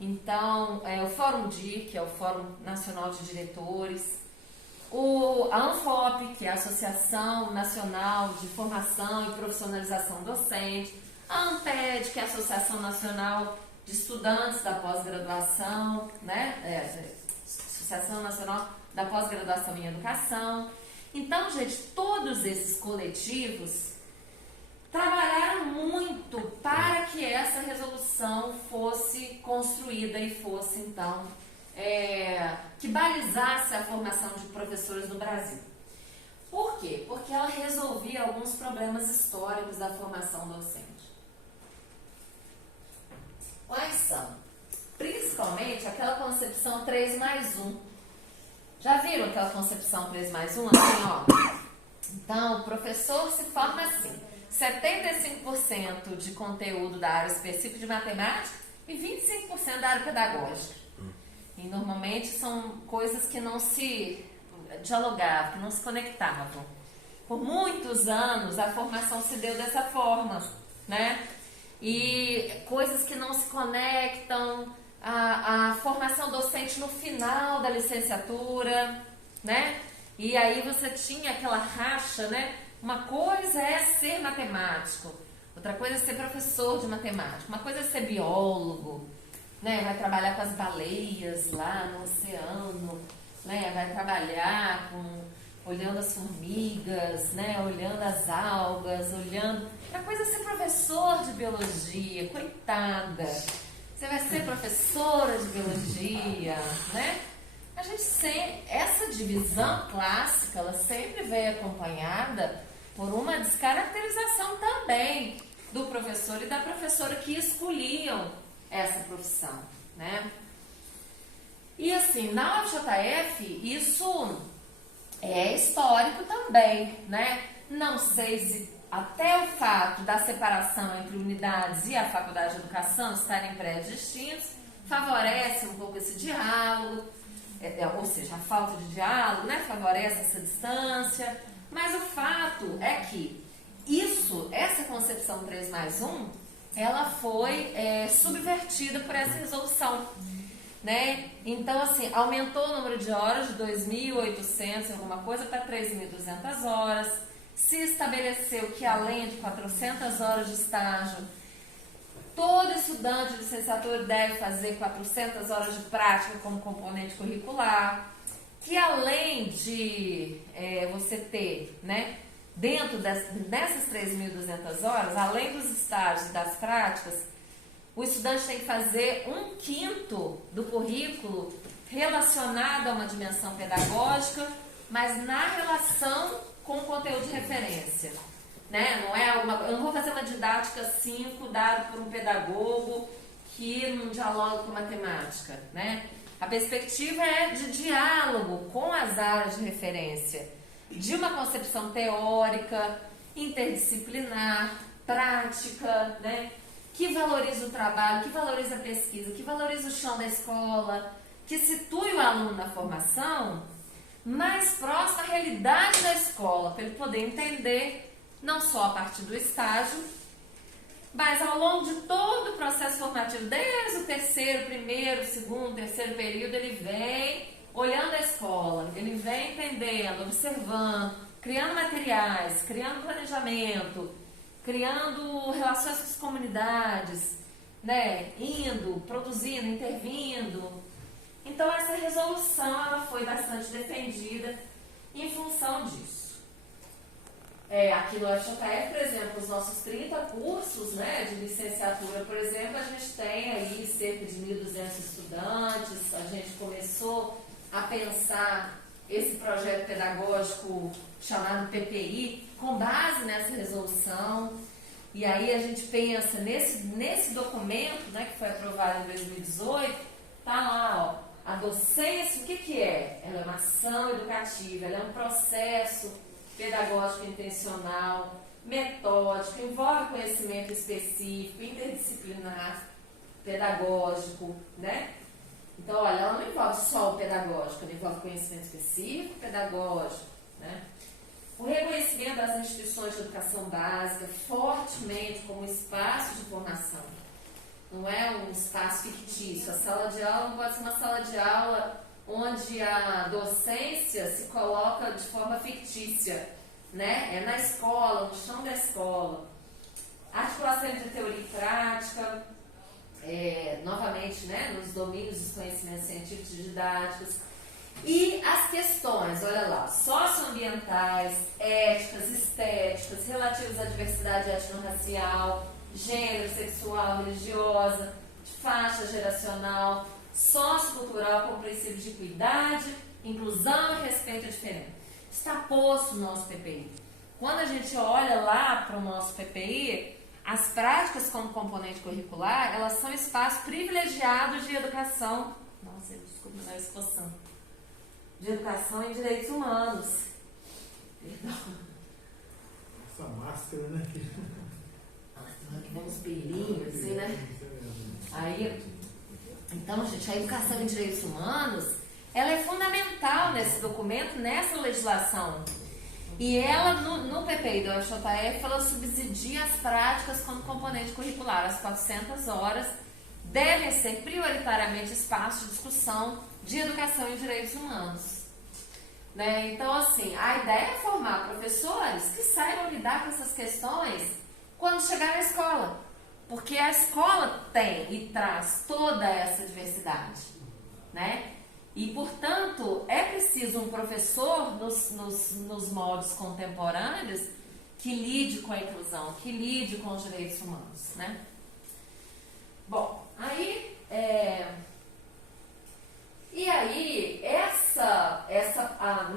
Então, o Fórum DIC, que é o Fórum Nacional de Diretores, a ANFOP, que é a Associação Nacional de Formação e Profissionalização Docente, a ANPED, que é a Associação Nacional de Estudantes da Pós-Graduação, né? Associação Nacional da Pós-Graduação em Educação. Então, gente, todos esses coletivos trabalharam muito para que essa resolução fosse construída e fosse, então, que balizasse a formação de professores no Brasil. Por quê? Porque ela resolvia alguns problemas históricos da formação docente. Quais são? Principalmente aquela concepção 3+1. Já viram aquela concepção 3+1? Assim, ó. Então, o professor se forma assim: 75% de conteúdo da área específica de matemática e 25% da área pedagógica. E normalmente são coisas que não se dialogavam, que não se conectavam. Por muitos anos a formação se deu dessa forma, né? E coisas que não se conectam, a formação docente no final da licenciatura, né? E aí você tinha aquela racha, né? Uma coisa é ser matemático, outra coisa é ser professor de matemática, uma coisa é ser biólogo, né? Vai trabalhar com as baleias lá no oceano, né? Vai trabalhar olhando as formigas, né? Olhando as algas, olhando... Outra coisa é ser professor de biologia, coitada. Você vai ser professora de biologia, né? A gente essa divisão clássica, ela sempre veio acompanhada por uma descaracterização também do professor e da professora que escolhiam essa profissão, né? E assim, na UFJF, isso é histórico também, né? Não sei se até o fato da separação entre unidades e a Faculdade de Educação estarem prédios distintos favorece um pouco esse diálogo, ou seja, a falta de diálogo, né? Favorece essa distância, mas o fato é que essa concepção 3+1, ela foi subvertida por essa resolução, né? Então, assim, aumentou o número de horas de 2.800 alguma coisa para 3.200 horas. Se estabeleceu que além de 400 horas de estágio, todo estudante de licenciatura deve fazer 400 horas de prática como componente curricular. Que além de você ter, né, dentro dessas 3.200 horas, além dos estágios e das práticas, o estudante tem que fazer 1/5 do currículo relacionado a uma dimensão pedagógica, mas na relação com o conteúdo de referência, né? Eu não vou fazer uma didática 5 dada por um pedagogo que não dialoga com matemática, né? A perspectiva é de diálogo com as áreas de referência, de uma concepção teórica, interdisciplinar, prática, né? Que valoriza o trabalho, que valoriza a pesquisa, que valoriza o chão da escola, que situe o aluno na formação mais próximo à realidade da escola, para ele poder entender, não só a partir do estágio, mas ao longo de todo o processo formativo, desde o primeiro, segundo, terceiro período, ele vem olhando a escola, ele vem entendendo, observando, criando materiais, criando planejamento, criando relações com as comunidades, né? Indo, produzindo, intervindo. Então, essa resolução ela foi bastante defendida em função disso. Aqui no UFJF, por exemplo, os nossos 30 cursos, né, de licenciatura, por exemplo, a gente tem aí cerca de 1.200 estudantes. A gente começou a pensar esse projeto pedagógico chamado PPI com base nessa resolução. E aí a gente pensa nesse documento, né, que foi aprovado em 2018, tá lá, ó. A docência, o que é? Ela é uma ação educativa, ela é um processo pedagógico intencional, metódico, envolve conhecimento específico, interdisciplinar, pedagógico, né? Então, olha, ela não envolve só o pedagógico, ela envolve conhecimento específico, pedagógico, né? O reconhecimento das instituições de educação básica fortemente como espaço de formação. Não é um espaço fictício. A sala de aula não pode ser uma sala de aula onde a docência se coloca de forma fictícia, né? É na escola, no chão da escola. Articulação entre teoria e prática, novamente, né, nos domínios dos conhecimentos científicos e didáticos. E as questões, olha lá, socioambientais, éticas, estéticas, relativas à diversidade étnico-racial, gênero, sexual, religiosa, de faixa geracional, sociocultural, compreensível de equidade, inclusão e respeito à diferença. Está posto no nosso PPI. Quando a gente olha lá para o nosso PPI, as práticas como componente curricular, elas são espaços privilegiados de educação. Nossa, desculpa, não é escoçando. De educação e direitos humanos. Perdão. Essa máscara, né? Aqui vamos pelinhos, assim, né? Aí, então, gente, a educação em direitos humanos, ela é fundamental nesse documento, nessa legislação. E ela, no PPI da UFJF, ela subsidia as práticas como componente curricular, as 400 horas devem ser prioritariamente espaços de discussão de educação e direitos humanos. Né? Então, assim, a ideia é formar professores que saibam lidar com essas questões quando chegar na escola. Porque a escola tem e traz toda essa diversidade. Né? E, portanto, é preciso um professor nos moldes contemporâneos que lide com a inclusão, que lide com os direitos humanos. Né? Bom, aí... E aí,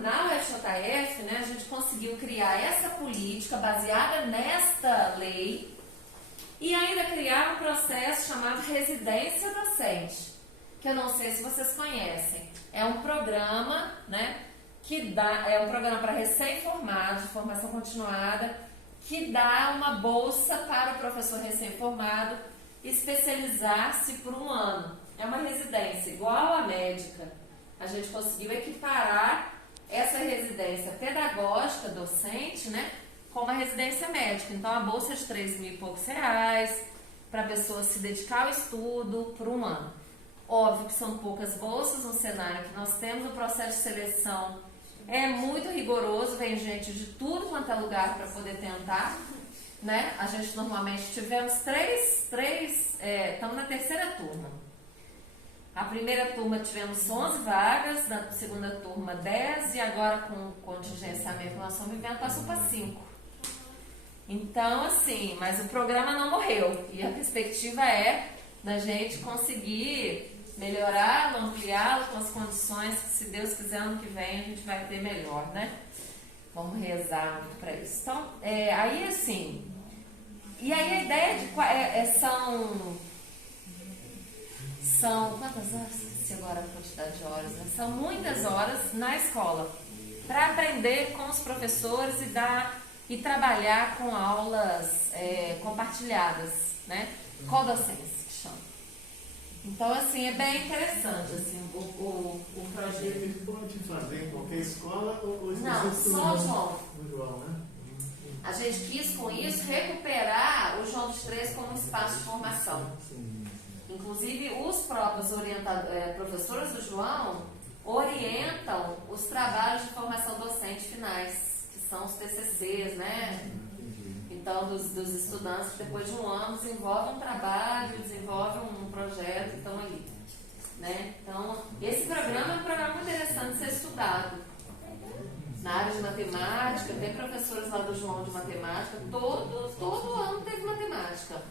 na UFJF, né, a gente conseguiu criar essa política baseada nesta lei e ainda criar um processo chamado residência docente, que eu não sei se vocês conhecem. É um programa, né, é um programa para recém-formados, de formação continuada, que dá uma bolsa para o professor recém-formado especializar-se por um ano. É uma residência igual à médica. A gente conseguiu equiparar essa residência pedagógica docente, né, com uma residência médica. Então, a bolsa é de 3 mil e poucos reais para a pessoa se dedicar ao estudo por um ano. Óbvio que são poucas bolsas no cenário que nós temos. O processo de seleção é muito rigoroso, vem gente de tudo quanto é lugar para poder tentar. Né? A gente normalmente tivemos estamos na terceira turma. A primeira turma tivemos 11 vagas, na segunda turma 10 e agora com o contingenciamento que nós estamos vivendo passou para 5. Então, assim, mas o programa não morreu e a perspectiva é da gente conseguir melhorá-lo, ampliá-lo com as condições que, se Deus quiser, ano que vem a gente vai ter melhor, né? Vamos rezar muito para isso. Então, aí assim, e aí a ideia de são quantas horas? Esqueci agora a quantidade de horas, né? São muitas horas na escola para aprender com os professores e trabalhar com aulas compartilhadas, né? Co-docência, que chama. Então, assim, é bem interessante assim, o projeto. Ele pode fazer em qualquer escola ou não, só o João. No João, né? A gente quis, com isso, recuperar o João dos Três como espaço de formação. Inclusive, os próprios professores do João orientam os trabalhos de formação docente finais, que são os TCCs, né? Então, dos estudantes que depois de um ano desenvolvem um trabalho, desenvolvem um projeto e estão ali. Né? Então, esse programa é um programa muito interessante de ser estudado. Na área de matemática, tem professores lá do João de matemática, todo ano teve matemática.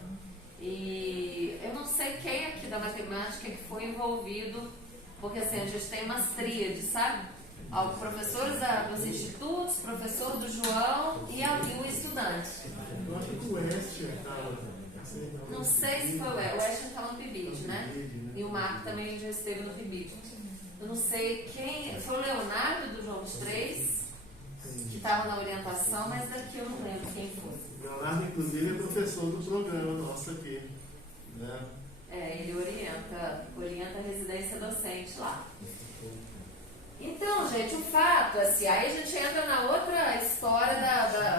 E eu não sei quem aqui da matemática que foi envolvido, porque assim, a gente tem umas tríades, sabe? Professores dos institutos, professor do João e o estudante. Eu acho que o Oeste estava. Não sei se foi o Oeste estava no PIBID, né? E o Marco também já esteve no PIBID. Eu não sei quem. Foi o Leonardo do João dos Três, que estava na orientação, mas daqui eu não lembro quem foi. Leonardo, inclusive, é professor do programa nosso aqui. Né? Ele orienta a residência docente lá. Então, gente, o fato, assim, aí a gente entra na outra história,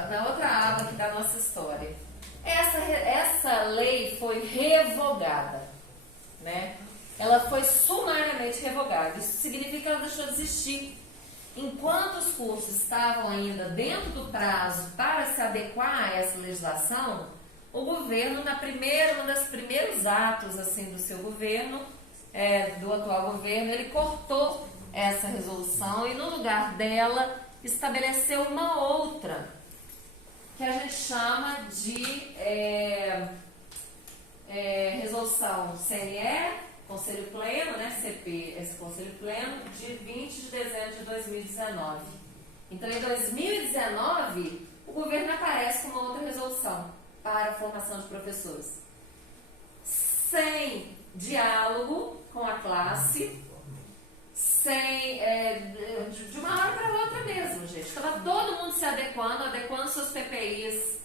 na outra aba aqui da nossa história. Essa lei foi revogada, né? Ela foi sumariamente revogada. Isso significa que ela deixou de existir. Enquanto os cursos estavam ainda dentro do prazo para se adequar a essa legislação, o governo, um dos primeiros atos assim, do seu governo, do atual governo, ele cortou essa resolução e, no lugar dela, estabeleceu uma outra, que a gente chama de resolução CNE, Conselho Pleno, né, CP, esse Conselho Pleno, de 20 de dezembro de 2019. Então, em 2019, o governo aparece com uma outra resolução para a formação de professores. Sem diálogo com a classe, de uma hora para outra mesmo, gente. Estava todo mundo se adequando seus PPIs,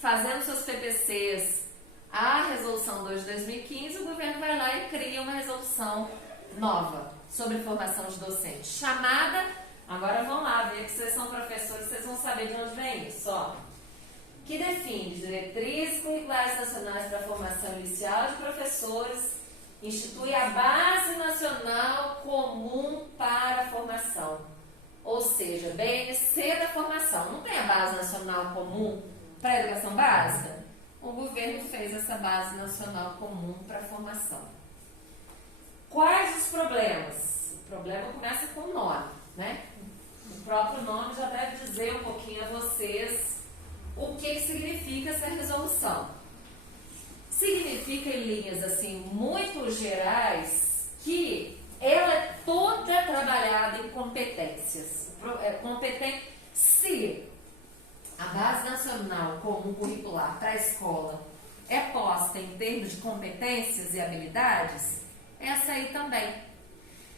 fazendo seus PPCs à resolução 2 de 2015, o governo vai lá e cria uma resolução nova sobre formação de docentes, chamada, agora vão lá ver que vocês são professores, vocês vão saber de onde vem isso, ó, que define diretrizes curriculares nacionais para a formação inicial de professores institui a Base Nacional Comum para a Formação. Ou seja, BNC da formação. Não tem a Base Nacional Comum para a Educação Básica? O governo fez essa Base Nacional Comum para a Formação. Quais os problemas? O problema começa com o nome, né? O próprio nome já deve dizer um pouquinho a vocês o que significa essa resolução. Significa, em linhas assim muito gerais, que ela é toda trabalhada em competências. Se a Base Nacional Comum Curricular para a escola é posta em termos de competências e habilidades, essa aí também.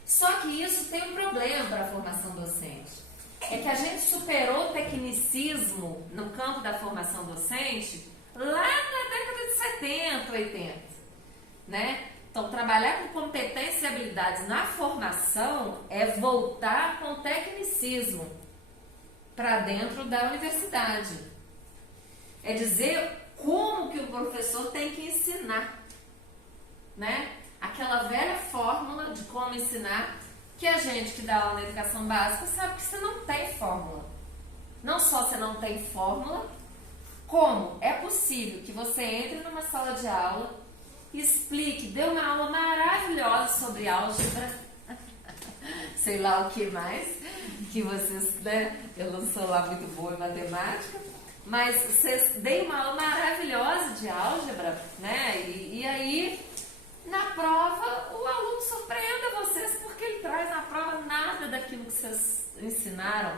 Só que isso tem um problema para a formação docente. É que a gente superou o tecnicismo no campo da formação docente lá na década de 70, 80, né? Então, trabalhar com competências e habilidades na formação é voltar com o tecnicismo para dentro da universidade. É dizer como que o professor tem que ensinar, né? Aquela velha fórmula de como ensinar, que a gente que dá aula na educação básica sabe que você não tem fórmula. Não só você não tem fórmula, como é possível que você entre numa sala de aula, explique, dê uma aula maravilhosa sobre álgebra, sei lá o que mais, que vocês, né, eu não sou lá muito boa em matemática, mas vocês deem uma aula maravilhosa de álgebra, né, e aí, na prova, o aluno surpreenda vocês porque ele traz na prova nada daquilo que vocês ensinaram.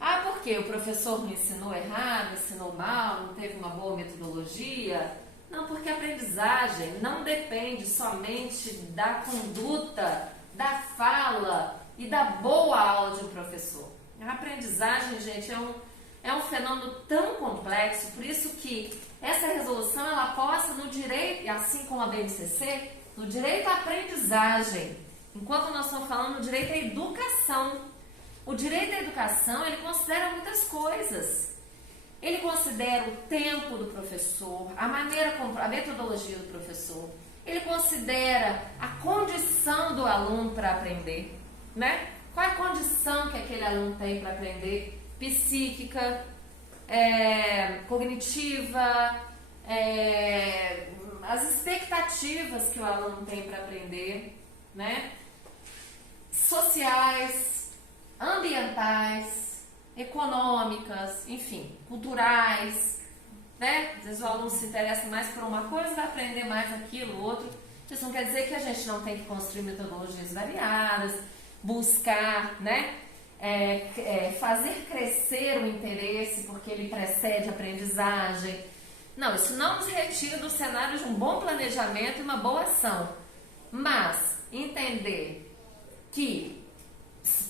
Ah, por quê? O professor me ensinou errado, ensinou mal, não teve uma boa metodologia? Não, porque a aprendizagem não depende somente da conduta, da fala e da boa aula de um professor. A aprendizagem, gente, é um fenômeno tão complexo, por isso que essa resolução ela aposta no direito, assim como a BNCC, no direito à aprendizagem, enquanto nós estamos falando no direito à educação. O direito à educação, ele considera muitas coisas. Ele considera o tempo do professor, a metodologia do professor. Ele considera a condição do aluno para aprender, né? Qual é a condição que aquele aluno tem para aprender? Psíquica, cognitiva, as expectativas que o aluno tem para aprender, né? Sociais, ambientais, econômicas, enfim, culturais, né? Às vezes o aluno se interessa mais por uma coisa, vai aprender mais aquilo, outro. Isso não quer dizer que a gente não tem que construir metodologias variadas, buscar, né? Fazer crescer o interesse porque ele precede a aprendizagem. Não, isso não nos retira do cenário de um bom planejamento e uma boa ação. Mas entender que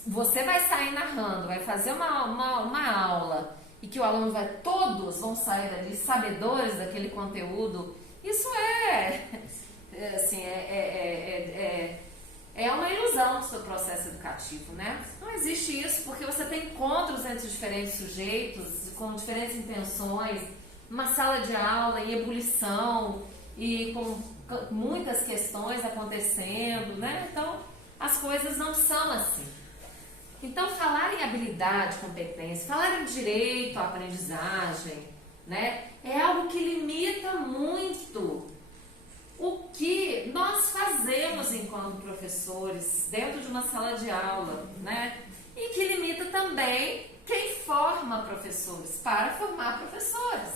você vai sair narrando, vai fazer uma aula e que o aluno todos vão sair dali sabedores daquele conteúdo, isso é uma ilusão do seu processo educativo, né? Não existe isso porque você tem encontros entre diferentes sujeitos, com diferentes intenções, uma sala de aula em ebulição e com muitas questões acontecendo, né? Então, as coisas não são assim. Então, falar em habilidade, competência, falar em direito à aprendizagem, né, é algo que limita muito o que nós fazemos enquanto professores dentro de uma sala de aula, né, e que limita também quem forma professores para formar professores.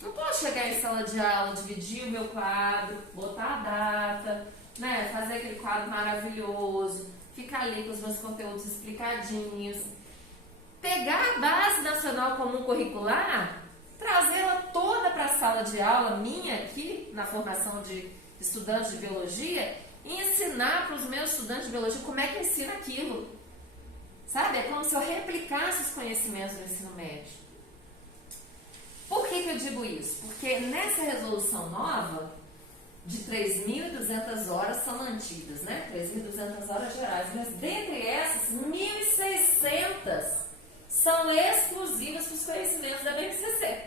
Não posso chegar em sala de aula, dividir o meu quadro, botar a data, né, fazer aquele quadro maravilhoso, ficar ali com os meus conteúdos explicadinhos, pegar a Base Nacional Comum Curricular, trazê-la toda para a sala de aula minha aqui, na formação de estudantes de biologia, e ensinar para os meus estudantes de biologia como é que ensina aquilo. Sabe? É como se eu replicasse os conhecimentos do ensino médio. Por que eu digo isso? Porque nessa resolução nova, de 3.200 horas são mantidas, né? 3.200 horas gerais, mas dentre essas, 1.600 são exclusivas para os conhecimentos da BNCC.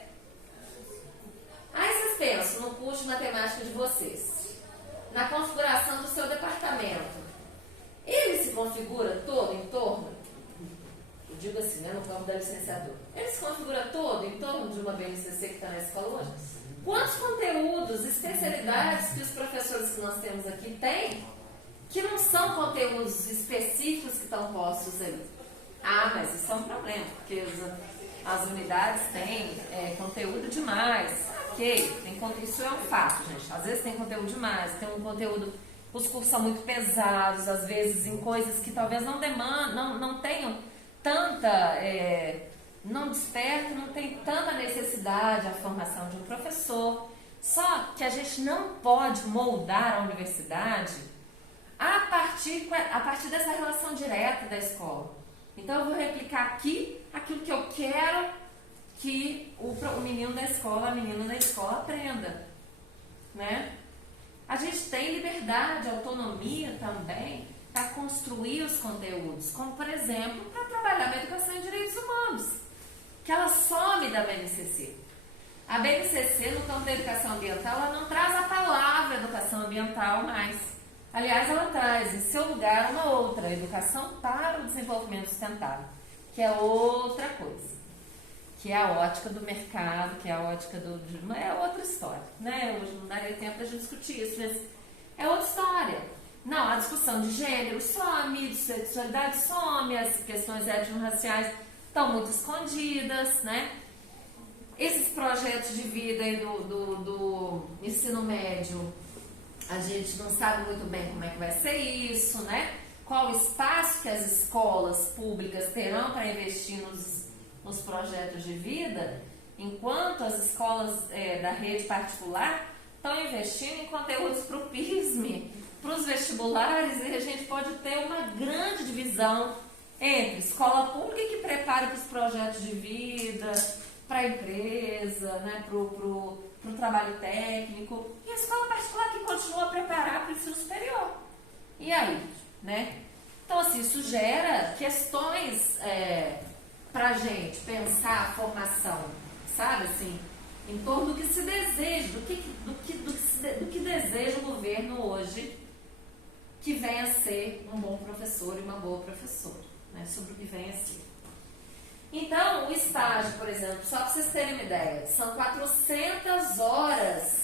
Aí vocês pensam no curso de matemática de vocês. na configuração do seu departamento, ele se configura todo em torno, eu digo assim, né, no campo da licenciatura, ele se configura todo em torno de uma BNCC que está na escola hoje? Quantos conteúdos, especialidades que os professores que nós temos aqui têm, que não são conteúdos específicos que estão postos ali? Ah, mas isso é um problema, porque as unidades têm conteúdo demais. Ok, isso é um fato, gente. Às vezes tem conteúdo demais, tem um conteúdo, os cursos são muito pesados, às vezes em coisas que talvez não demandam, não tenham tanta, não despertam, não tem tanta necessidade a formação de um professor. Só que a gente não pode moldar a universidade a partir dessa relação direta da escola. Então eu vou replicar aqui aquilo que eu quero que o menino da escola, a menina da escola aprenda, né? A gente tem liberdade, autonomia também para construir os conteúdos, como por exemplo, para trabalhar na educação em direitos humanos, que ela some da BNCC. A BNCC, no campo da educação ambiental, ela não traz a palavra educação ambiental mais. Aliás, ela traz em seu lugar uma outra, educação para o desenvolvimento sustentável, que é outra coisa, que é a ótica do mercado, que é a ótica é outra história, né? Hoje não daria tempo para a gente discutir isso, mas é outra história. Não, a discussão de gênero some, de sexualidade some, as questões étnico-raciais estão muito escondidas, né? Esses projetos de vida aí do ensino médio, a gente não sabe muito bem como é que vai ser isso, né? Qual o espaço que as escolas públicas terão para investir nos projetos de vida, enquanto as escolas da rede particular estão investindo em conteúdos para o PISM, para os vestibulares, e a gente pode ter uma grande divisão entre escola pública que prepara para os projetos de vida, para a empresa, né, para o trabalho técnico, e a escola particular que continua a preparar para o ensino superior. E aí, né? Então, assim, isso gera questões para a gente pensar a formação, sabe, assim, em torno do que se deseja, do que deseja o governo hoje que venha a ser um bom professor e uma boa professora, né, sobre o que venha a ser. Então, o estágio, por exemplo, só para vocês terem uma ideia, são 400 horas.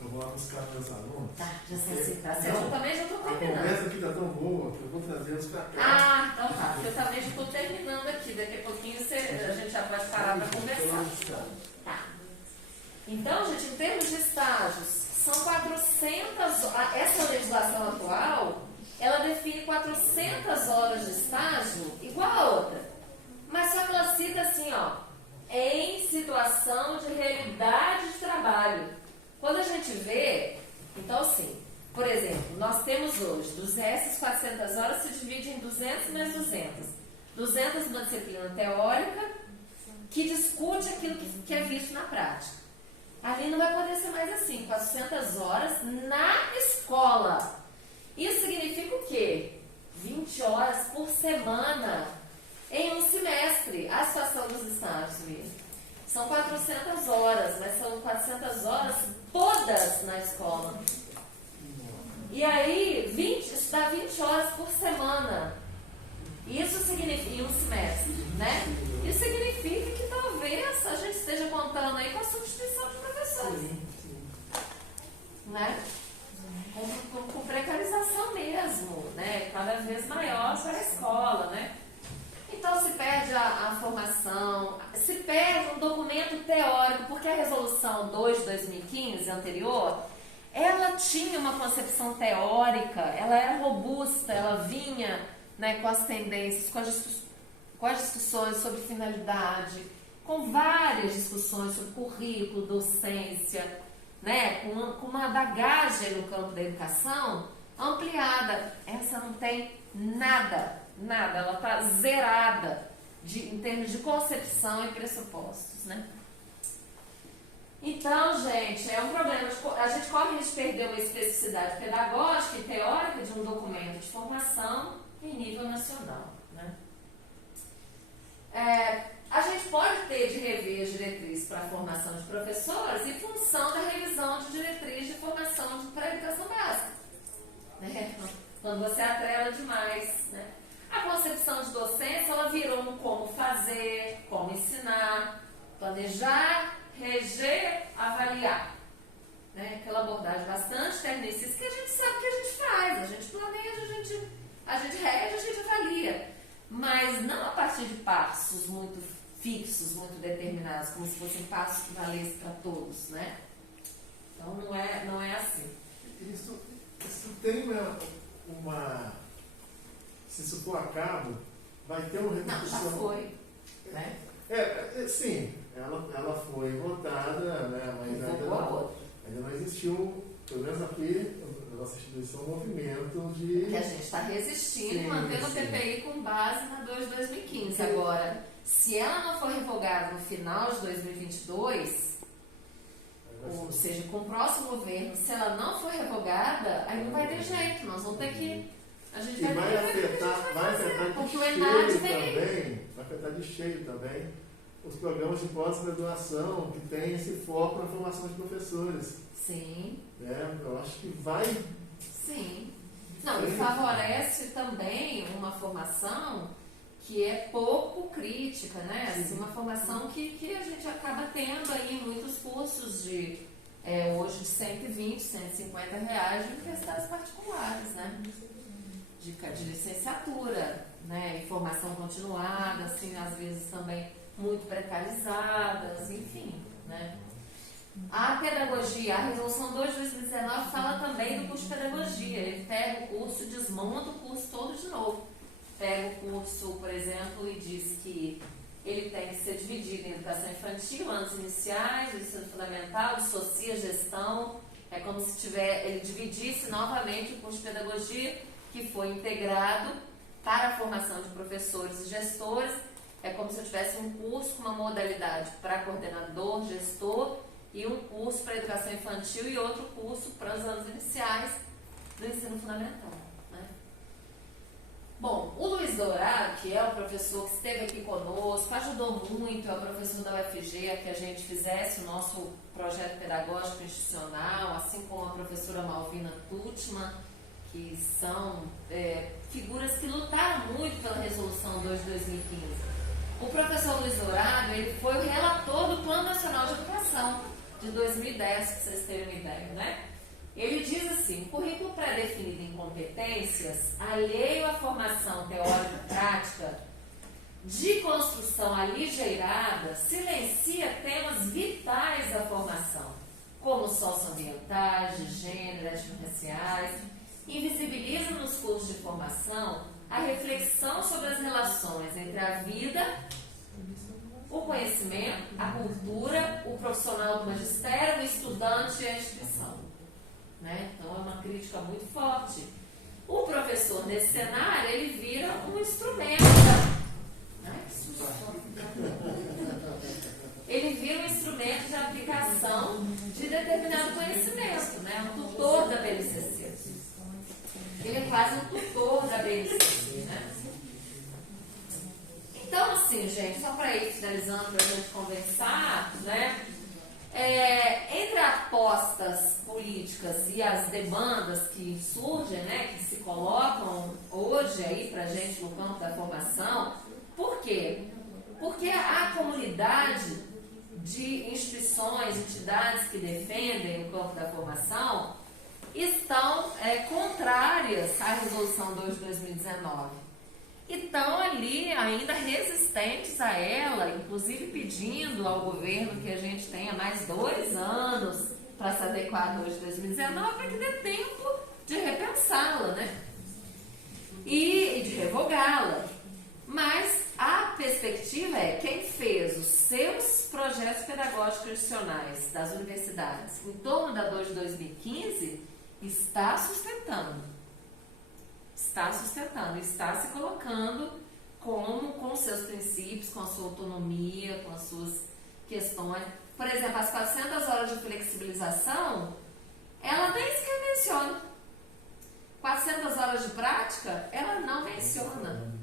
Eu vou lá buscar meus alunos. Tá, já sei se tá certo. Eu também já estou terminando. A conversa aqui está tão boa que eu vou trazer os para cá. Ah, então tá. Eu também já estou terminando aqui. Daqui a pouquinho a gente já pode parar para conversar. Tá. Então, gente, em termos de estágios, são 400. Essa legislação atual, ela define 400 horas de estágio igual a outra. Mas só que ela cita assim, ó, em situação de realidade de trabalho. Quando a gente vê, então assim, por exemplo, nós temos hoje, essas 400 horas se dividem em 200 mais 200. 200 uma disciplina teórica que discute aquilo que é visto na prática. Ali não vai poder ser mais assim, 400 horas na escola. Isso significa o quê? 20 horas por semana em um semestre. A situação dos estágios mesmo. São 400 horas, mas são 400 horas todas na escola. E aí, isso dá 20 horas por semana. Isso significa, em um semestre, né? Isso significa que talvez a gente esteja contando aí com a substituição de professores. Né? Com precarização mesmo, né? Cada vez maior para a escola, né? Então se perde a formação, se perde um documento teórico, porque a resolução 2 de 2015, anterior, ela tinha uma concepção teórica, ela era robusta, ela vinha, né, com as tendências, com as discussões sobre finalidade, com várias discussões sobre currículo, docência, né, com uma bagagem no campo da educação ampliada. Essa não tem nada, ela está zerada em termos de concepção e pressupostos, né? Então, gente, é um problema. A gente corre de perder uma especificidade pedagógica e teórica de um documento de formação em nível nacional, né? A gente pode ter de rever as diretrizes para a formação de professores em função da revisão de diretrizes de formação para a educação básica. quando você atrela demais, né? A concepção de docência, ela virou um como fazer, como ensinar, planejar, reger, avaliar. Né? Aquela abordagem bastante tecnicista que a gente sabe que a gente faz, a gente planeja, a gente rege, a gente avalia. Mas não a partir de passos muito fixos, muito determinados, como se fossem passos que valessem para todos, né? Então não é assim. Isso tem uma. Se isso for a cabo, vai ter uma repercussão. Não, já foi. Né? Sim, ela foi votada, né, mas ainda não existiu, pelo menos aqui, na nossa instituição, um movimento de. Que a gente está resistindo, mantendo o PPI com base na 2 de 2015. Sim. Agora, se ela não for revogada no final de 2022, ou seja, com o próximo governo, se ela não for revogada, aí não vai ter jeito, nós vamos ter que. A gente vai afetar porque o de ENAD cheio vem. também, vai afetar de cheio também os programas de pós-graduação que tem esse foco na formação de professores. Sim. Eu acho que vai. Sim. Não, e favorece também uma formação que é pouco crítica, né? Assim, uma formação que a gente acaba tendo aí em muitos cursos de hoje de 120, 150 reais de universidades particulares, né? De licenciatura, né? E formação continuada, assim, às vezes também muito precarizadas, enfim, né? A pedagogia, a resolução 2 de 2019 fala também do curso de pedagogia. Ele pega o curso, desmonta o curso todo de novo. Pega o curso, por exemplo, e diz que ele tem que ser dividido em educação infantil, anos iniciais, o ensino fundamental, dissocia gestão. É como se ele dividisse novamente o curso de pedagogia, que foi integrado para a formação de professores e gestores. É como se eu tivesse um curso com uma modalidade para coordenador, gestor, e um curso para educação infantil e outro curso para os anos iniciais do ensino fundamental. Né? Bom, o Luiz Dourado, que é o professor que esteve aqui conosco, ajudou muito, é o professor da UFG, a que a gente fizesse o nosso projeto pedagógico institucional, assim como a professora Malvina Tutman, que são figuras que lutaram muito pela resolução 2 de 2015. O professor Luiz Dourado, ele foi o relator do Plano Nacional de Educação de 2010, para vocês terem uma ideia, né? Ele diz assim: o currículo pré-definido em competências, alheio à formação teórica e prática, de construção aligeirada, silencia temas vitais da formação, como socioambientais, de gênero, étnico-raciais, invisibiliza nos cursos de formação a reflexão sobre as relações entre a vida, o conhecimento, a cultura, o profissional do magistério, o estudante e a instituição. Né? Então é uma crítica muito forte. O professor, nesse cenário, ele vira um instrumento. Ele vira um instrumento de aplicação de determinado conhecimento, né? Um tutor da BNCC. Ele é quase um tutor da BNCC, né? Então, assim, gente, só para ir finalizando, para a gente conversar, né? Entre apostas políticas e as demandas que surgem, né, que se colocam hoje aí para a gente no campo da formação, por quê? Porque a comunidade de instituições, entidades que defendem o campo da formação estão contrárias à Resolução 2 de 2019. E estão ali ainda resistentes a ela, inclusive pedindo ao governo que a gente tenha mais 2 anos para se adequar a 2 de 2019, para que dê tempo de repensá-la, né? E de revogá-la. Mas a perspectiva é quem fez os seus projetos pedagógicos institucionais das universidades em torno da 2 de 2015 está sustentando, está se colocando com seus princípios, com a sua autonomia, com as suas questões. Por exemplo, as 400 horas de flexibilização, ela nem sequer menciona. 400 horas de prática, ela não menciona.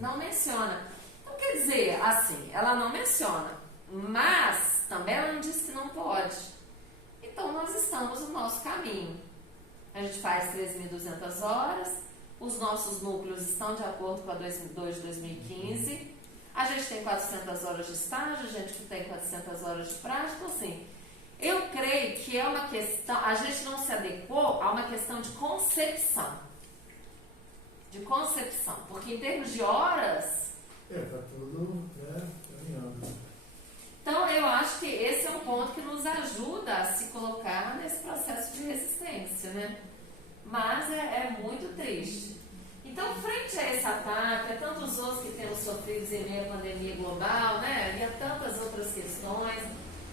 Não menciona. Então, quer dizer, assim, ela não menciona, mas também ela não diz que não pode. Então, nós estamos no nosso caminho. A gente faz 13.200 horas, os nossos núcleos estão de acordo com a 2002 de 2015, a gente tem 400 horas de estágio, a gente tem 400 horas de prática, então assim, eu creio que é uma questão, a gente não se adequou a uma questão de concepção. De concepção, porque em termos de horas... Tá tudo caminhando. Então, eu acho que esse é um ponto que nos ajuda a se colocar nesse processo de resistência, né? Mas é muito triste. Então, frente a esse ataque, a tantos outros que temos sofrido em meio à pandemia global, né? E a tantas outras questões,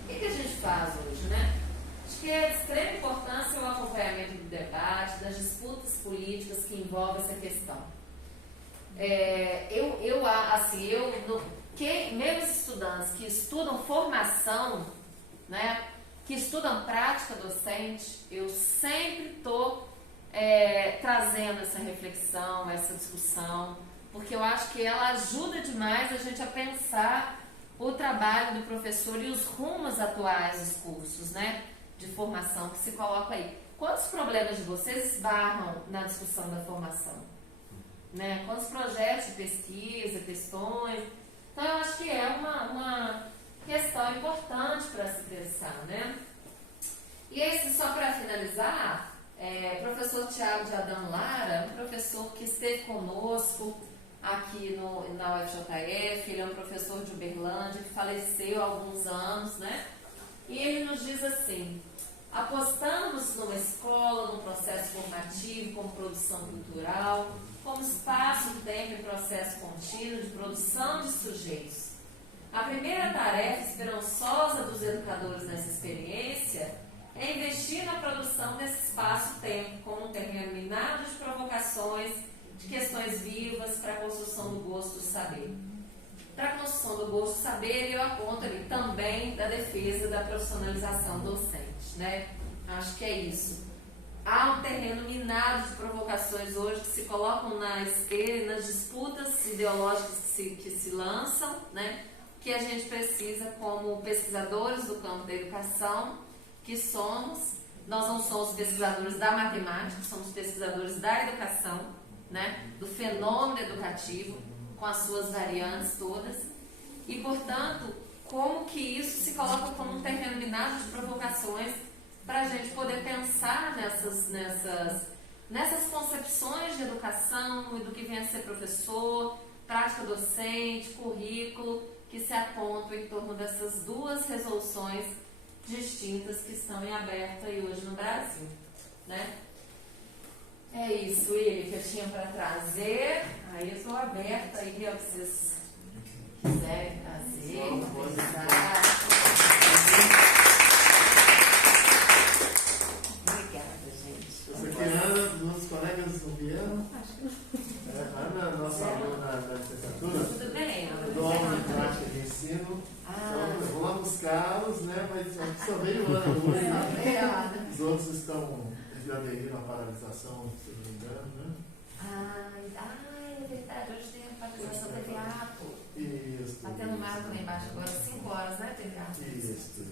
o que a gente faz hoje, né? Acho que é de extrema importância o acompanhamento do debate, das disputas políticas que envolvem essa questão. Meus estudantes que estudam formação, né, que estudam prática docente, eu sempre estou trazendo essa reflexão, essa discussão, porque eu acho que ela ajuda demais a gente a pensar o trabalho do professor e os rumos atuais dos cursos, né, de formação que se colocam aí. Quantos problemas de vocês esbarram na discussão da formação? Né? Quantos projetos de pesquisa, questões? Então, eu acho que é uma questão importante para se pensar, né? E esse, só para finalizar, professor Tiago de Adão Lara, um professor que esteve conosco aqui na UFJF, ele é um professor de Uberlândia, que faleceu há alguns anos, né? E ele nos diz assim: apostamos numa escola, num processo formativo, como produção cultural, como espaço, tempo e processo contínuo de produção de sujeitos. A primeira tarefa esperançosa dos educadores nessa experiência é investir na produção desse espaço-tempo como um terreno minado de provocações, de questões vivas para a construção do gosto do saber. Para a construção do gosto do saber, eu aponto ali também da defesa da profissionalização docente, né? Acho que é isso. Há um terreno minado de provocações hoje que se colocam na esteira, nas disputas ideológicas que se lançam, né? Que a gente precisa, como pesquisadores do campo da educação, que somos, nós não somos pesquisadores da matemática, somos pesquisadores da educação, né? Do fenômeno educativo, com as suas variantes todas, e, portanto, como que isso se coloca como um terreno minado de provocações para a gente poder pensar nessas concepções de educação e do que vem a ser professor, prática docente, currículo, que se apontam em torno dessas duas resoluções distintas que estão em aberto aí hoje no Brasil, né? É isso, Willi, que eu tinha para trazer. Aí eu estou aberta aí ao que vocês quiserem trazer. Obrigada, gente. Essa aqui é Ana, dos colegas do Viana. Ana, nossa aluna da licenciatura. Tudo bem, Ana? Do aula de prática de ensino. Então, eu vou lá buscá-los, né? Mas aqui só veio Ana hoje. Os outros estão. Já aderiram à paralisação, se não me engano, né? É verdade, hoje tem a paralisação da TV Ato. Isso. Está tendo marco lá embaixo agora, 5 horas, né, TV Ato? Isso.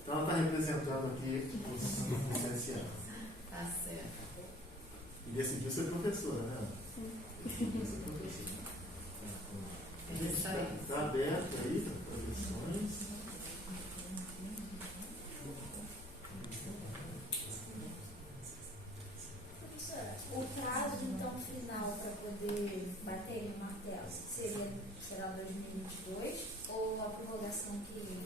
Então ela está representando aqui os licenciados. Tá certo. E decidiu ser professora, né? Decidiu ser professora. É isso aí. Está aberto aí para questões. O prazo, então, final para poder bater no martelo será 2022 ou a prorrogação que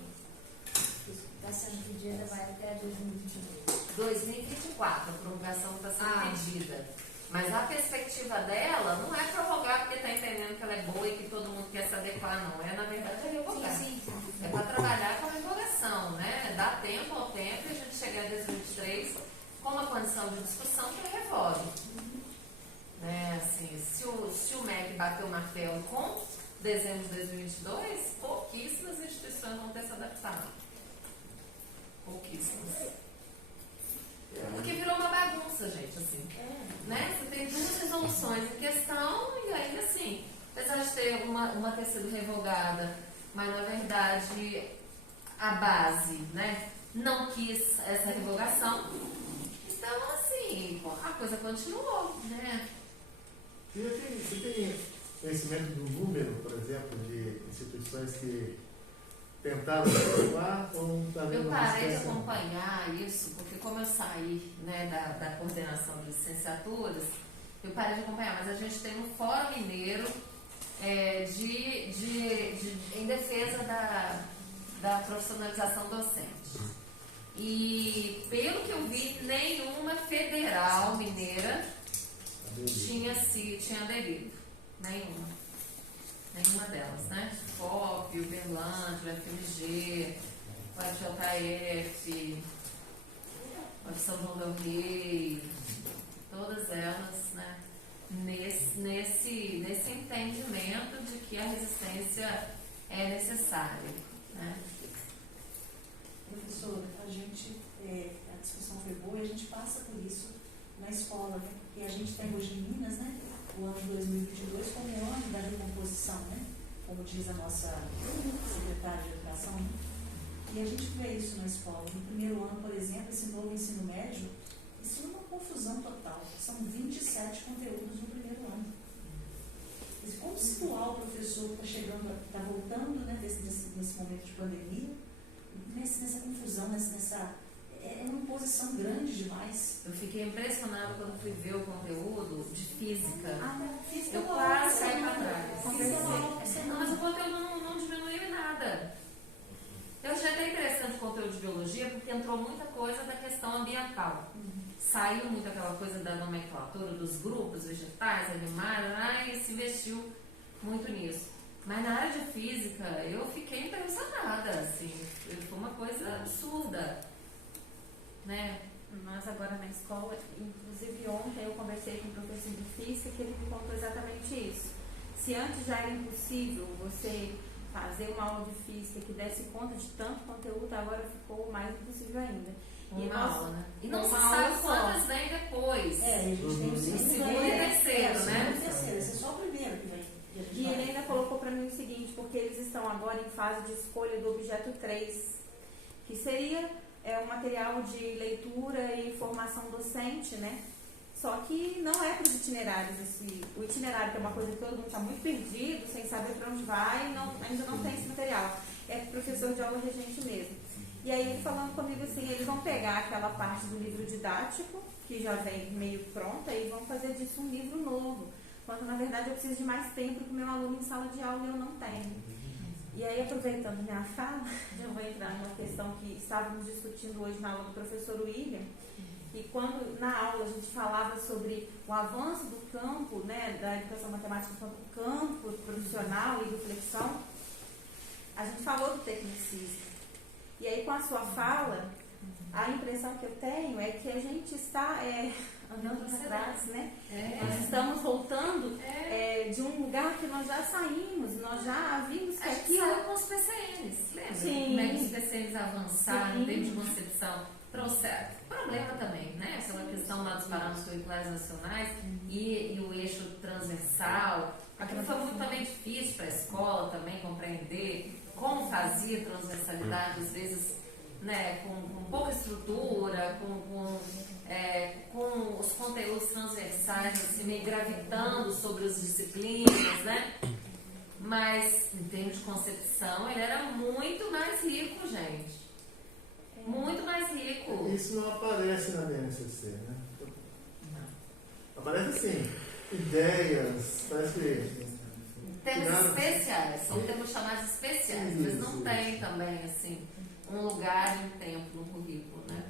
está sendo pedida vai até 2022? 2024, a prorrogação está sendo pedida. Mas a perspectiva dela não é prorrogar porque está entendendo que ela é boa e que todo mundo quer se adequar, não. É, na verdade, é revogar. Sim. É para trabalhar com a revogação, né? Dá tempo ao tempo e a gente chegar em 2023 com uma condição de discussão que revogue. Né? Assim, se o MEC bateu o martelo com dezembro de 2022, pouquíssimas instituições vão ter se adaptado. Pouquíssimas. Porque virou uma bagunça, gente, assim. Né? Você tem duas resoluções em questão e ainda assim, apesar de ter uma ter sido revogada, mas na verdade a base, né, não quis essa revogação, Então, assim, a coisa continuou, né? Você tem conhecimento do número, por exemplo, de instituições que tentaram atuar ou não está vendo? Eu parei de acompanhar isso, porque como eu saí, né, da coordenação de licenciaturas, eu parei de acompanhar, mas a gente tem um Fórum Mineiro em defesa da profissionalização docente. E pelo que eu vi, nenhuma federal mineira tinha aderido. Nenhuma delas, né? FOP, Uberlândia, UFMG, UFJF, São João del Rei, todas elas, né? Nesse entendimento de que a resistência é necessária, né? Professor, a discussão foi boa e a gente passa por isso na escola, né? Porque a gente tem hoje em Minas, né, o ano 2022 como o ano da recomposição, né? Como diz a nossa secretária de Educação, né? E a gente vê isso na escola. No primeiro ano, por exemplo, esse novo ensino médio, isso é uma confusão total. São 27 conteúdos no primeiro ano. Como situar o professor que está chegando, está voltando, né, nesse momento de pandemia, nessa confusão, é uma imposição grande demais. Eu fiquei impressionada quando fui ver o conteúdo de física. Física eu quase caí para trás. Não, mas o conteúdo não diminuiu em nada. Eu achei até interessante o conteúdo de biologia, porque entrou muita coisa da questão ambiental. Saiu muito aquela coisa da nomenclatura dos grupos vegetais, animais, e se investiu muito nisso. Mas na área de física, eu fiquei impressionada, assim, foi uma coisa absurda, né? Nós agora na escola, inclusive ontem eu conversei com o professor de física que ele me contou exatamente isso. Se antes já era impossível você fazer uma aula de física que desse conta de tanto conteúdo, agora ficou mais impossível ainda. Aula, né? E não se sabe quantas vem depois. A gente tem o segundo e terceiro, né? Esse é só o primeiro que vem. E ele ainda colocou para mim o seguinte, porque eles estão agora em fase de escolha do objeto 3, que seria um material de leitura e formação docente, né? Só que não é para os itinerários. O itinerário, que é uma coisa que todo mundo está muito perdido, sem saber para onde vai, ainda não tem esse material. É para o professor de aula regente mesmo. E aí ele falando comigo assim, eles vão pegar aquela parte do livro didático, que já vem meio pronta, e vão fazer disso um livro novo. Quando na verdade eu preciso de mais tempo para o meu aluno em sala de aula e eu não tenho. E aí, aproveitando minha fala, já vou entrar numa questão que estávamos discutindo hoje na aula do professor William. E quando na aula a gente falava sobre o avanço do campo, né, da educação matemática para o campo profissional e reflexão, a gente falou do tecnicismo. E aí, com a sua fala, a impressão que eu tenho é que a gente está andando para trás, né? Nós estamos voltando de um lugar que nós já saímos, nós já vimos que aqui saiu com os PCNs, lembra? Sim. Como é que os PCNs avançaram desde concepção? Trouxeram problema também, né? Aquela questão lá dos parâmetros curriculares nacionais e o eixo transversal. Aquilo foi muito também difícil para a escola também compreender como fazia transversalidade, às vezes, né, com pouca estrutura, com os conteúdos transversais assim, meio gravitando sobre as disciplinas, né? Mas, em termos de concepção, ele era muito mais rico, gente. Muito mais rico. Isso não aparece na BNCC, né? Não. Aparece assim, ideias, parece que... Temas especiais, são temas chamados especiais, mas não tem também, assim, um lugar e um tempo no currículo, né?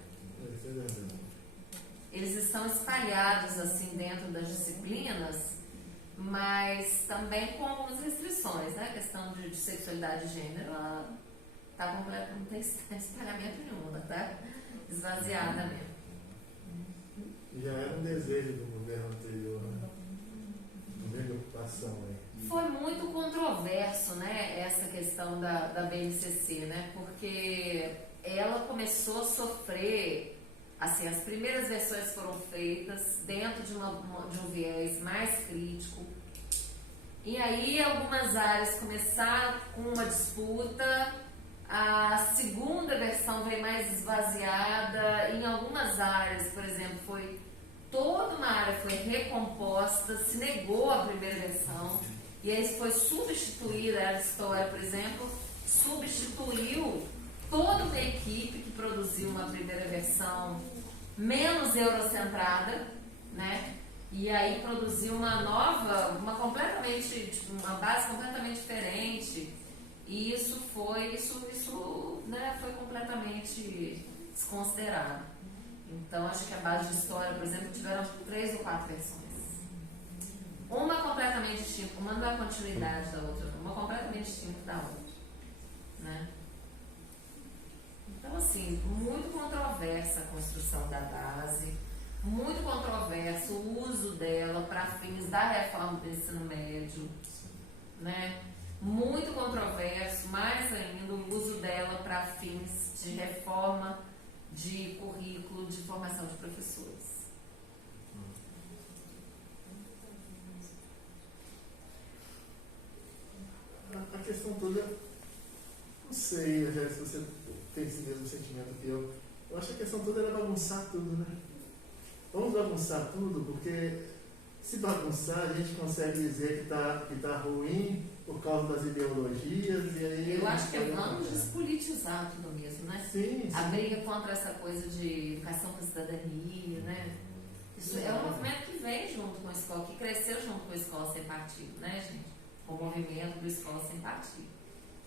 Eles estão espalhados, assim, dentro das disciplinas, mas também com algumas restrições, né? A questão de sexualidade e gênero, ela está completa, não tem espalhamento nenhum, ela está esvaziada mesmo. Já era um desejo do governo anterior, né? Uma preocupação aí. Foi muito controverso, né, essa questão da BNCC, né, porque ela começou a sofrer, assim, as primeiras versões foram feitas dentro de um viés mais crítico, e aí algumas áreas começaram com uma disputa, A segunda versão veio mais esvaziada. Em algumas áreas, por exemplo, toda uma área foi recomposta, se negou a primeira versão. E aí foi substituída, a história, por exemplo, substituiu toda uma equipe que produziu uma primeira versão menos eurocentrada, né? E aí produziu uma nova, uma base completamente diferente. E isso né, foi completamente desconsiderado. Então, acho que a base de história, por exemplo, tiveram 3 ou 4 versões. Uma completamente distinta, uma não é a continuidade da outra, uma completamente distinta da outra, né? Então, assim, muito controversa a construção da base, muito controverso o uso dela para fins da reforma do ensino médio, né? Muito controverso, mais ainda, o uso dela para fins de reforma de currículo de formação de professores. A questão toda, não sei, Angélica, se você tem esse mesmo sentimento que eu. Eu acho que a questão toda era bagunçar tudo, né? Vamos bagunçar tudo, porque se bagunçar, a gente consegue dizer que tá ruim por causa das ideologias, e aí... Eu acho que vamos despolitizar tudo mesmo, né? Sim. A briga contra essa coisa de educação com cidadania, né? Isso é um movimento que vem junto com a escola, que cresceu junto com a Escola Sem Partido, né, gente? O movimento do Escola Sem Partido,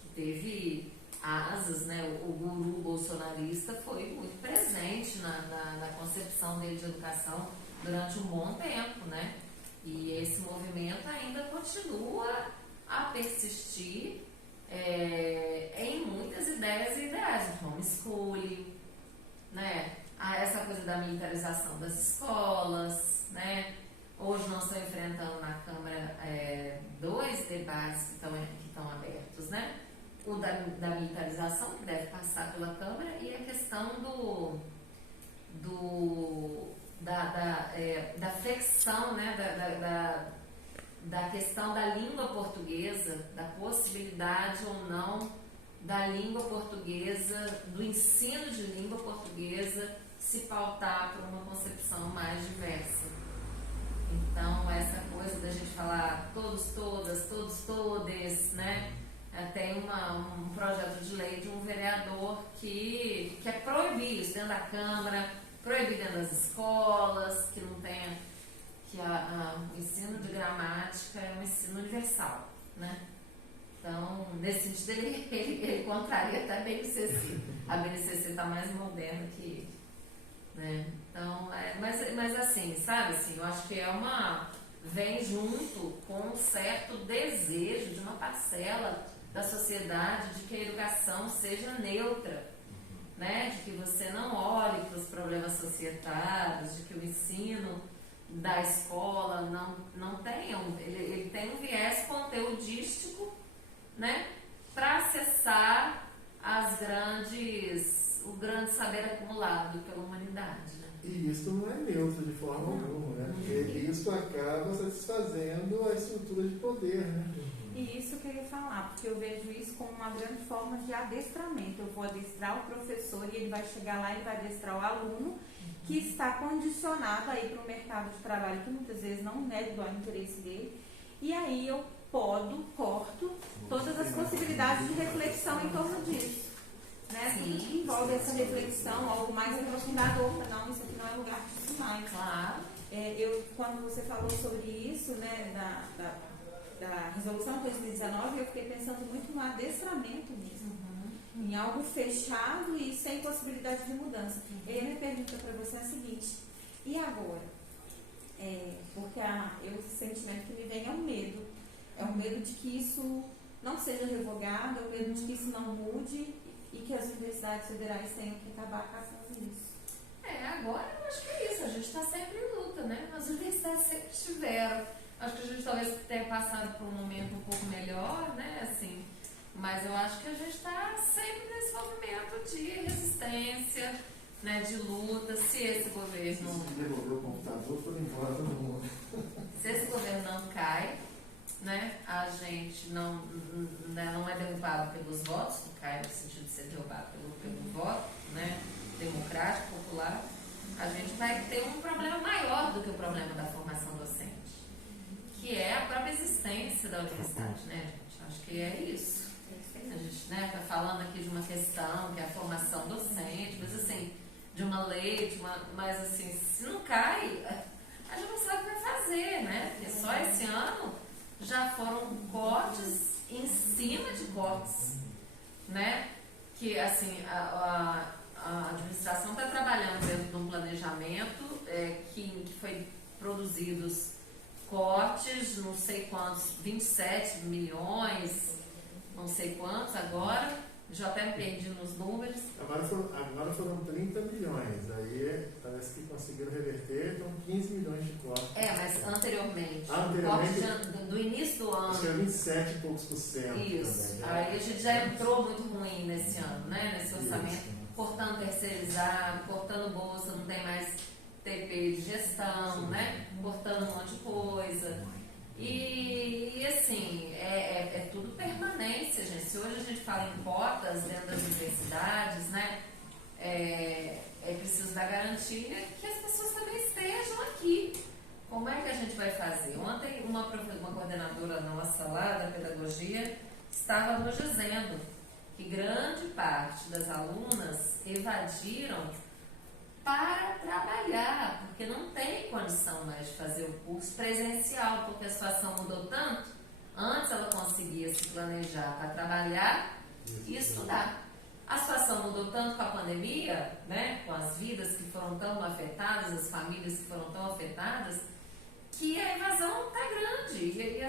que teve asas, né? O guru bolsonarista foi muito presente na concepção dele de educação durante um bom tempo, né? E esse movimento ainda continua a persistir em muitas ideias e ideais, o homeschooling, né? Essa coisa da militarização das escolas, né? Hoje nós estamos enfrentando na Câmara 2 debates que estão abertos, né? O da militarização, que deve passar pela Câmara, e a questão da flexão, né? Da questão da língua portuguesa, da possibilidade ou não da língua portuguesa, do ensino de língua portuguesa se pautar por uma concepção mais diversa. Então, essa coisa da gente falar todos, todas, todos, todes, né? Tem um projeto de lei de um vereador que quer proibir isso dentro da Câmara, proibir dentro das escolas, que não tenha, que o ensino de gramática é um ensino universal, né? Então, nesse sentido, ele contraria até a BNCC. A BNCC está mais moderna que ele, né? Então, mas assim, sabe, assim, eu acho que vem junto com um certo desejo de uma parcela da sociedade de que a educação seja neutra, né? De que você não olhe para os problemas societários, de que o ensino da escola não tenha, ele tem um viés conteudístico, né? Para acessar o grande saber acumulado pela humanidade, né? E isso não é neutro de forma alguma, né? Porque isso acaba satisfazendo a estrutura de poder, né? E isso que eu ia falar, porque eu vejo isso como uma grande forma de adestramento. Eu vou adestrar o professor e ele vai chegar lá e vai adestrar o aluno que está condicionado a ir para o mercado de trabalho, que muitas vezes não é do interesse dele. E aí eu corto todas as possibilidades de reflexão em torno disso. Né? Tudo que envolve essa reflexão, algo mais aprofundado, não, isso aqui não é lugar disso mais. Claro. Quando você falou sobre isso, né, da resolução 2019, eu fiquei pensando muito no adestramento mesmo, em algo fechado e sem possibilidade de mudança. E aí a minha pergunta para você é a seguinte: e agora? Porque o sentimento que me vem é o medo. É o medo de que isso não seja revogado, é o medo de que isso não mude e que as universidades federais tenham que acabar caçando isso. Agora eu acho que é isso, a gente está sempre em luta, né? As universidades sempre estiveram. Acho que a gente talvez tenha passado por um momento um pouco melhor, né? Assim, mas eu acho que a gente está sempre nesse movimento de resistência, né? De luta. Se esse governo... Se devolver o computador, foi embora todo mundo. Se esse governo não cai, né, a gente não é derrubado pelos votos, não cai no sentido de ser derrubado pelo voto, né, democrático, popular, a gente vai ter um problema maior do que o problema da formação docente, que é a própria existência da universidade, né, gente? Acho que é isso. A gente, né, está falando aqui de uma questão que é a formação docente, mas assim, de uma lei, mas assim, se não cai, a gente não sabe o que vai fazer, né? Porque só esse ano já foram cortes em cima de cortes, né? Que assim, a administração está trabalhando dentro de um planejamento que foi produzidos cortes, não sei quantos, 27 milhões, não sei quantos agora, já até me perdi nos números. Agora foram 30 milhões, aí parece que conseguiram reverter, então 15 milhões de cortes. Mas anteriormente, Anteriormente do início do ano. acho que era 27 e poucos por cento. Isso, também, né? aí a gente já entrou muito ruim nesse ano, né, nesse orçamento, Isso. cortando terceirizado, cortando bolsa, não tem mais TP de gestão, né, cortando um monte de coisa. E assim, é tudo permanência, gente. Se hoje a gente fala em cotas dentro das universidades, né, é preciso dar garantia que as pessoas também estejam aqui. Como é que a gente vai fazer? Ontem uma coordenadora nossa lá da pedagogia estava nos dizendo que grande parte das alunas evadiram para trabalhar, porque não tem condição mais de fazer o curso presencial, porque a situação mudou tanto. Antes ela conseguia se planejar para trabalhar e estudar. A situação mudou tanto com a pandemia, né, com as vidas que foram tão afetadas, as famílias que foram tão afetadas, que a evasão está grande. E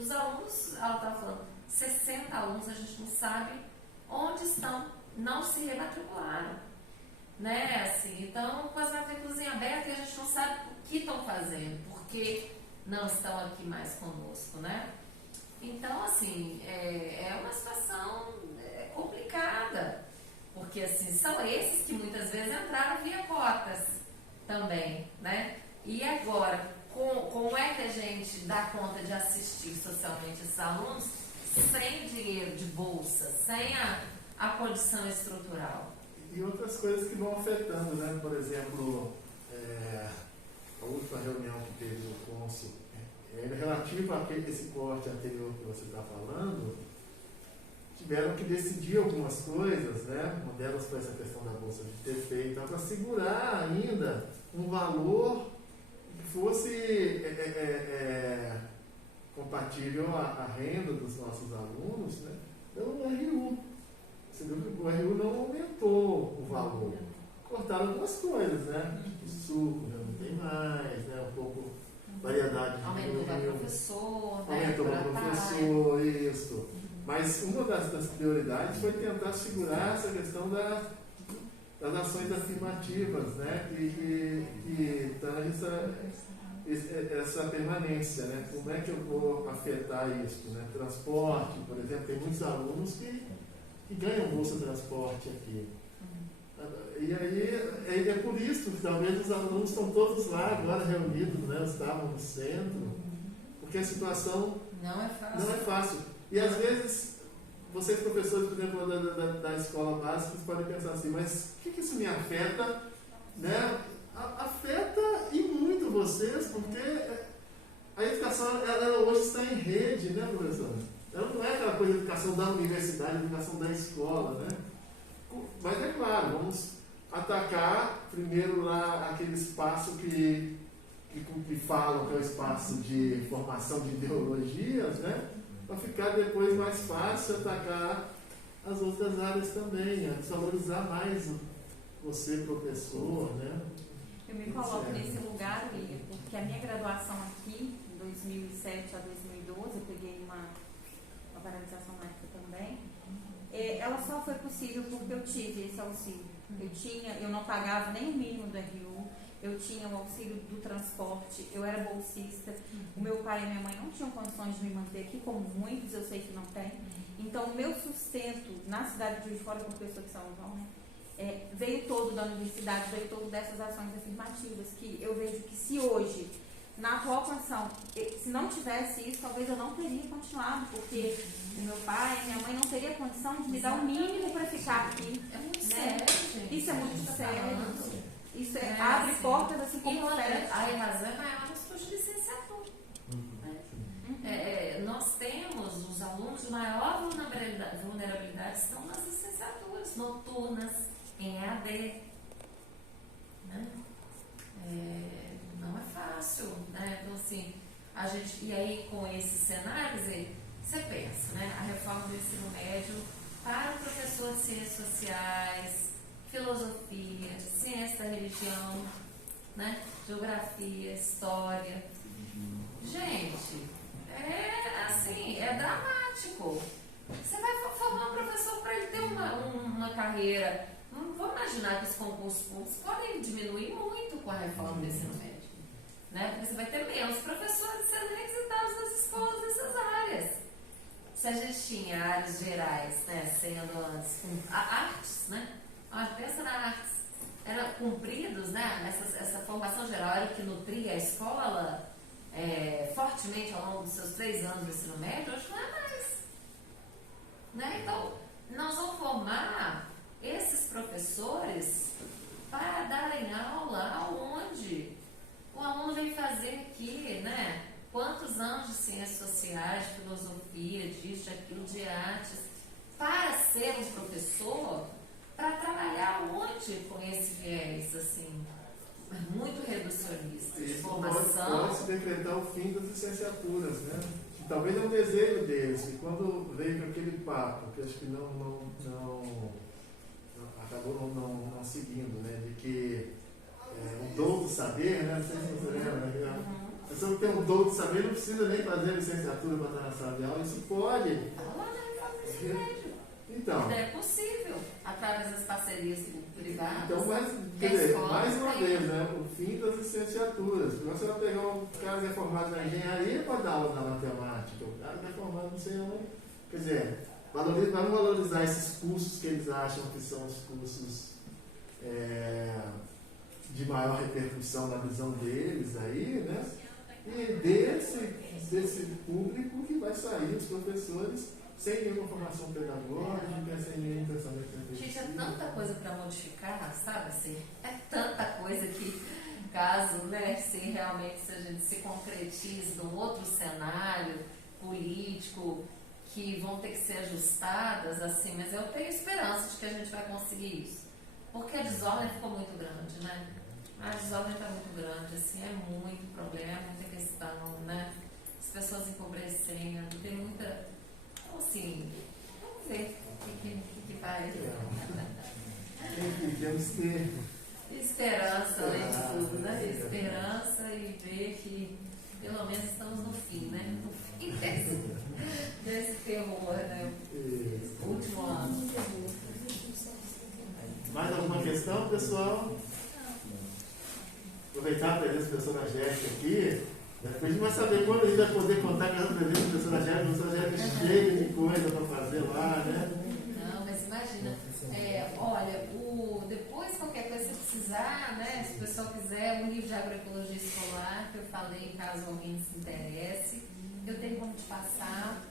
os alunos, ela estava falando, 60 alunos, a gente não sabe onde estão, não se rematricularam. Né, assim, então, com as matrículas em aberto, a gente não sabe o que estão fazendo, porque não estão aqui mais conosco, né? Então, assim, é uma situação complicada, porque, assim, são esses que muitas vezes entraram via cotas também, né? E agora, como é que a gente dá conta de assistir socialmente esses alunos sem dinheiro de bolsa, sem a condição estrutural? E outras coisas que vão afetando, né? Por exemplo, a última reunião que teve no Cônsul, relativo a esse corte anterior que você está falando, tiveram que decidir algumas coisas, né? Uma delas foi essa questão da bolsa de TP, então, para segurar ainda um valor que fosse compatível à renda dos nossos alunos, né? Pelo RU. Você viu que o RU não aumentou o valor. Cortaram algumas coisas, né? O suco já não tem mais, né? Um pouco variedade de aumentou para professor, né? Aumentou para professor, isso. Mas uma das prioridades foi tentar segurar essa questão das ações afirmativas, né? Que tange essa permanência, né? Como é que eu vou afetar isso, né? Transporte, por exemplo, tem muitos alunos que ganham bolsa de transporte aqui. E aí é por isso que talvez os alunos estão todos lá agora reunidos, né? Estavam no centro, porque a situação não é fácil. E às vezes, vocês professores, por exemplo, da escola básica, podem pensar assim, mas o que isso me afeta? Né? Afeta e muito vocês, porque a educação ela hoje está em rede, né, professor? Ela não é aquela coisa de educação da universidade, educação da escola, né? Mas é claro, vamos atacar primeiro lá aquele espaço que falam que é o espaço de formação de ideologias, né? Para ficar depois mais fácil atacar as outras áreas também, a desvalorizar mais você, professor, né? Eu me coloco nesse lugar, William, porque a minha graduação aqui, em 2007 a 2012, eu peguei uma paralisação na época também, ela só foi possível porque eu tive esse auxílio. Eu não pagava nem o mínimo do RU, eu tinha o auxílio do transporte, eu era bolsista, o meu pai e minha mãe não tinham condições de me manter aqui, como muitos eu sei que não tem. Então, o meu sustento na cidade de Juiz de Fora, como pessoa de São João, né, veio todo da universidade, veio todo dessas ações afirmativas, que eu vejo que se hoje na atual condição, se não tivesse isso, talvez eu não teria continuado, porque meu pai e minha mãe não teriam condição de me dar o mínimo para ficar aqui. É muito né? sério, gente. Isso é muito Tá sério. falando. Isso É, abre assim, portas assim E como outra, fecha. a evasão é maior nos cursos de licenciatura. Nós temos os alunos de maior vulnerabilidade estão nas licenciaturas noturnas, em EAD. Né? Não é fácil, né? Então, assim, e aí com esses cenários, você pensa, né? A reforma do ensino médio para o professor de ciências sociais, filosofia, ciência da religião, né? Geografia, história. Gente, é dramático. Você vai formar um professor para ele ter uma carreira. Vamos imaginar que os concursos públicos podem diminuir muito com a reforma do ensino médio. Né? Porque você vai ter menos professores sendo requisitados nas escolas dessas áreas. Se a gente tinha áreas gerais, né, sendo artes, né? Pensa na artes. Eram cumpridos, né? Essa formação geral era o que nutria a escola fortemente ao longo dos seus 3 anos do ensino médio, hoje não é mais. Né? Então, nós vamos formar esses professores para darem aula aonde o aluno vem fazer aqui, né? Quantos anos de ciências sociais, de filosofia, disso, daquilo, de artes, para ser um professor, para trabalhar onde com esse viés, assim, muito reducionista, de formação. Pode se decretar o fim das licenciaturas, né? Que talvez é um desejo deles, e quando veio com aquele papo, que acho que acabou não seguindo, né? De que o dom do saber, né? Não sei se você lembra, né? A pessoa que tem um dom de saber não precisa nem fazer licenciatura para estar na sala de aula, isso pode. Então. É possível, através das parcerias privadas. Então, mais uma vez, né? O fim das licenciaturas. Você vai pegar um cara que é formado na engenharia para dar aula na matemática, o cara que é formado não sei onde. Quer dizer, vamos valorizar esses cursos que eles acham que são os cursos de maior repercussão na visão deles aí, né? E desse público que vai sair, os professores, sem nenhuma formação pedagógica, sem nenhum pensamento reflexivo. Gente, é tanta coisa para modificar, sabe? Assim, é tanta coisa que, caso, né, se realmente a gente se concretize num outro cenário político, que vão ter que ser ajustadas, assim, mas eu tenho esperança de que a gente vai conseguir isso. Porque a desordem ficou muito grande, né? A desordem está muito grande, assim, é muito problema, muita questão, né? As pessoas empobrecendo, tem muita. Então, assim, vamos ver o que vai. Temos que ter esperança, além de tudo, né? Esperança e ver que pelo menos estamos no fim, né? No fim desse terror, né? Último ano. Mais alguma questão, pessoal? Aproveitar a presença da professora Jéssica aqui. A gente vai saber quando a gente vai poder contar com a presença da professora Jéssica. A professora Jéssica cheia de coisa para fazer lá, né? Não, mas imagina. Olha, depois qualquer coisa que você precisar, né? Se o pessoal quiser, o livro de agroecologia escolar, que eu falei, caso alguém se interesse, eu tenho como te passar.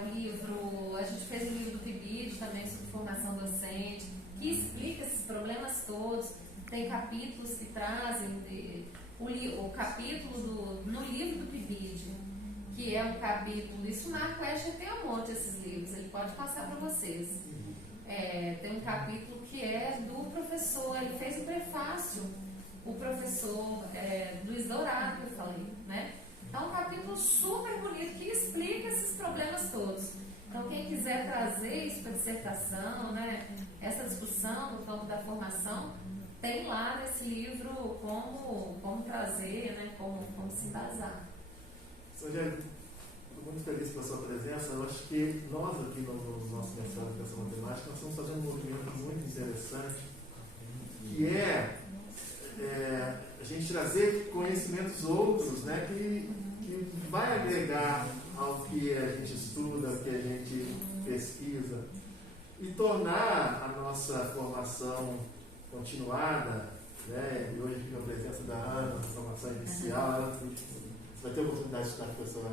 O livro, a gente fez o livro do PIBID também sobre formação docente, que explica esses problemas todos. Tem capítulos que trazem o capítulo no livro do PIBID, que é um capítulo, isso na Quest tem um monte desses livros, ele pode passar para vocês. Tem um capítulo que é do professor, ele fez o prefácio, o professor Luiz Dourado, que eu falei, né? É um capítulo super bonito que explica esses problemas todos. Então, quem quiser trazer isso para a dissertação, né? Essa discussão no campo da formação, tem lá nesse livro como trazer, né? Como se embasar. Rogério, estou muito feliz pela sua presença. Eu acho que nós aqui nos nossos mensagens de educação matemática, nós estamos fazendo um movimento muito interessante, que é a gente trazer conhecimentos outros, né, que vai agregar ao que a gente estuda, ao que a gente pesquisa, e tornar a nossa formação continuada né? E hoje aqui com a presença da Ana, na formação inicial, você vai ter a oportunidade de estudar com a professora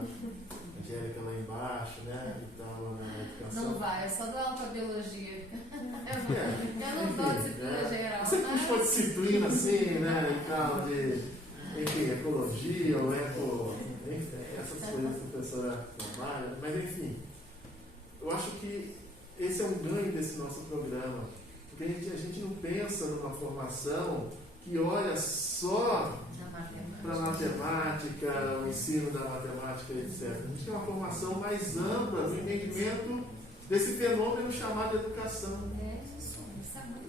Angélica lá embaixo, né? E tal, na educação. Não vai, eu só dou aula para biologia. Eu não dou disciplina geral. Você puxou disciplina assim, né? E tal, enfim, ecologia ou enfim, essas coisas que a professora trabalha, mas enfim, eu acho que esse é um ganho desse nosso programa, porque a gente não pensa numa formação que olha só para a matemática, o ensino da matemática, etc. A gente tem uma formação mais ampla no entendimento desse fenômeno chamado educação.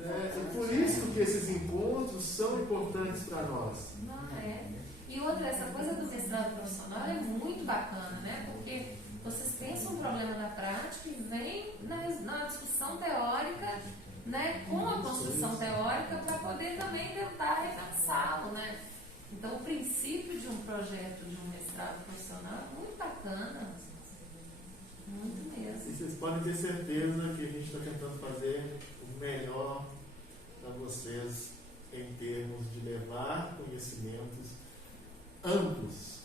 É por isso que esses encontros são importantes para nós. Não é. E outra, essa coisa do mestrado profissional é muito bacana, né? Porque vocês pensam um problema da prática e vem na discussão teórica, né? Com a construção teórica para poder também tentar repensá-lo, né? Então, o princípio de um projeto de um mestrado profissional é muito bacana. Muito mesmo. E vocês podem ter certeza que a gente está tentando fazer o melhor para vocês em termos de levar conhecimentos amplos.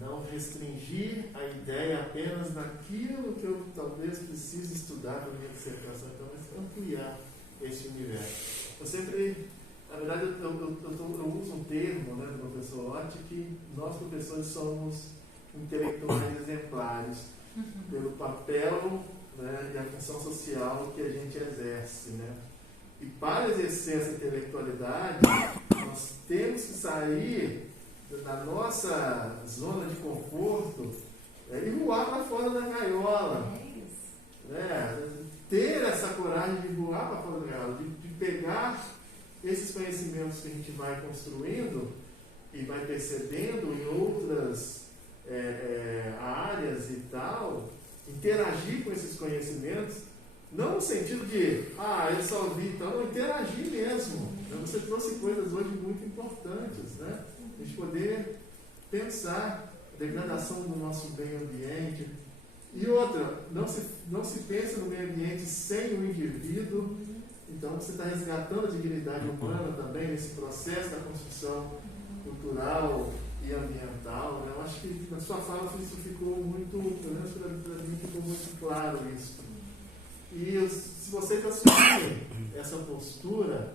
Não restringir a ideia apenas naquilo que eu talvez precise estudar para a minha dissertação, então, mas ampliar esse universo. Eu sempre, na verdade, eu uso um termo, né, do professor Ott, que nós professores somos intelectuais exemplares pelo papel, né, e a função social que a gente exerce, né? E para exercer essa intelectualidade, nós temos que sair da nossa zona de conforto e voar para fora da gaiola. É isso. Ter essa coragem de voar para fora da gaiola, de pegar esses conhecimentos que a gente vai construindo e vai percebendo em outras áreas e tal, interagir com esses conhecimentos, não no sentido de, eu só ouvi, então, não, interagir mesmo. Você trouxe coisas hoje muito importantes, né? A gente poder pensar a degradação do nosso meio ambiente. E outra, não se pensa no meio ambiente sem o indivíduo. Então você está resgatando a dignidade humana também nesse processo da construção cultural e ambiental. Né? Eu acho que na sua fala isso ficou muito, pelo menos para mim ficou muito claro isso. E se vocês assumirem essa postura,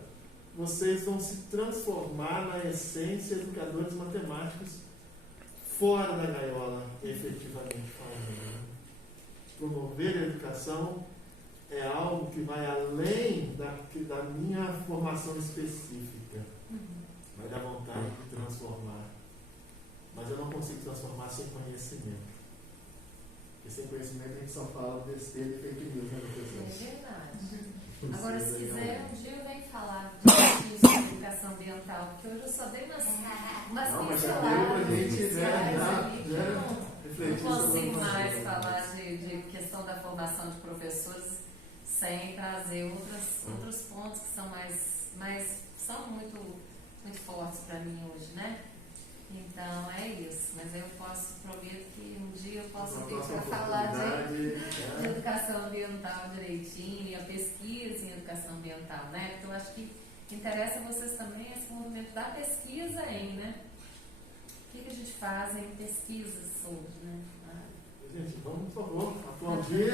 vocês vão se transformar na essência educadores matemáticos fora da gaiola, efetivamente falando. Promover a educação é algo que vai além da minha formação específica. Vai dar vontade de transformar. Mas eu não consigo transformar sem conhecimento. Porque sem conhecimento a gente só fala besteira e fake news, né, professor? É verdade. Agora, se quiser, um dia eu venho falar de educação ambiental, porque hoje eu só dei umas pinceladas iniciais ali, não consigo mais falar de questão da formação de professores sem trazer outros pontos que são muito, muito fortes para mim hoje, né? Então é isso, mas eu prometo que um dia eu posso vir para falar de educação ambiental direitinho e a pesquisa em educação ambiental, né? Porque eu acho que interessa a vocês também esse movimento da pesquisa né? O que a gente faz em pesquisas sobre, né? Gente, vamos, por favor, aplaudir.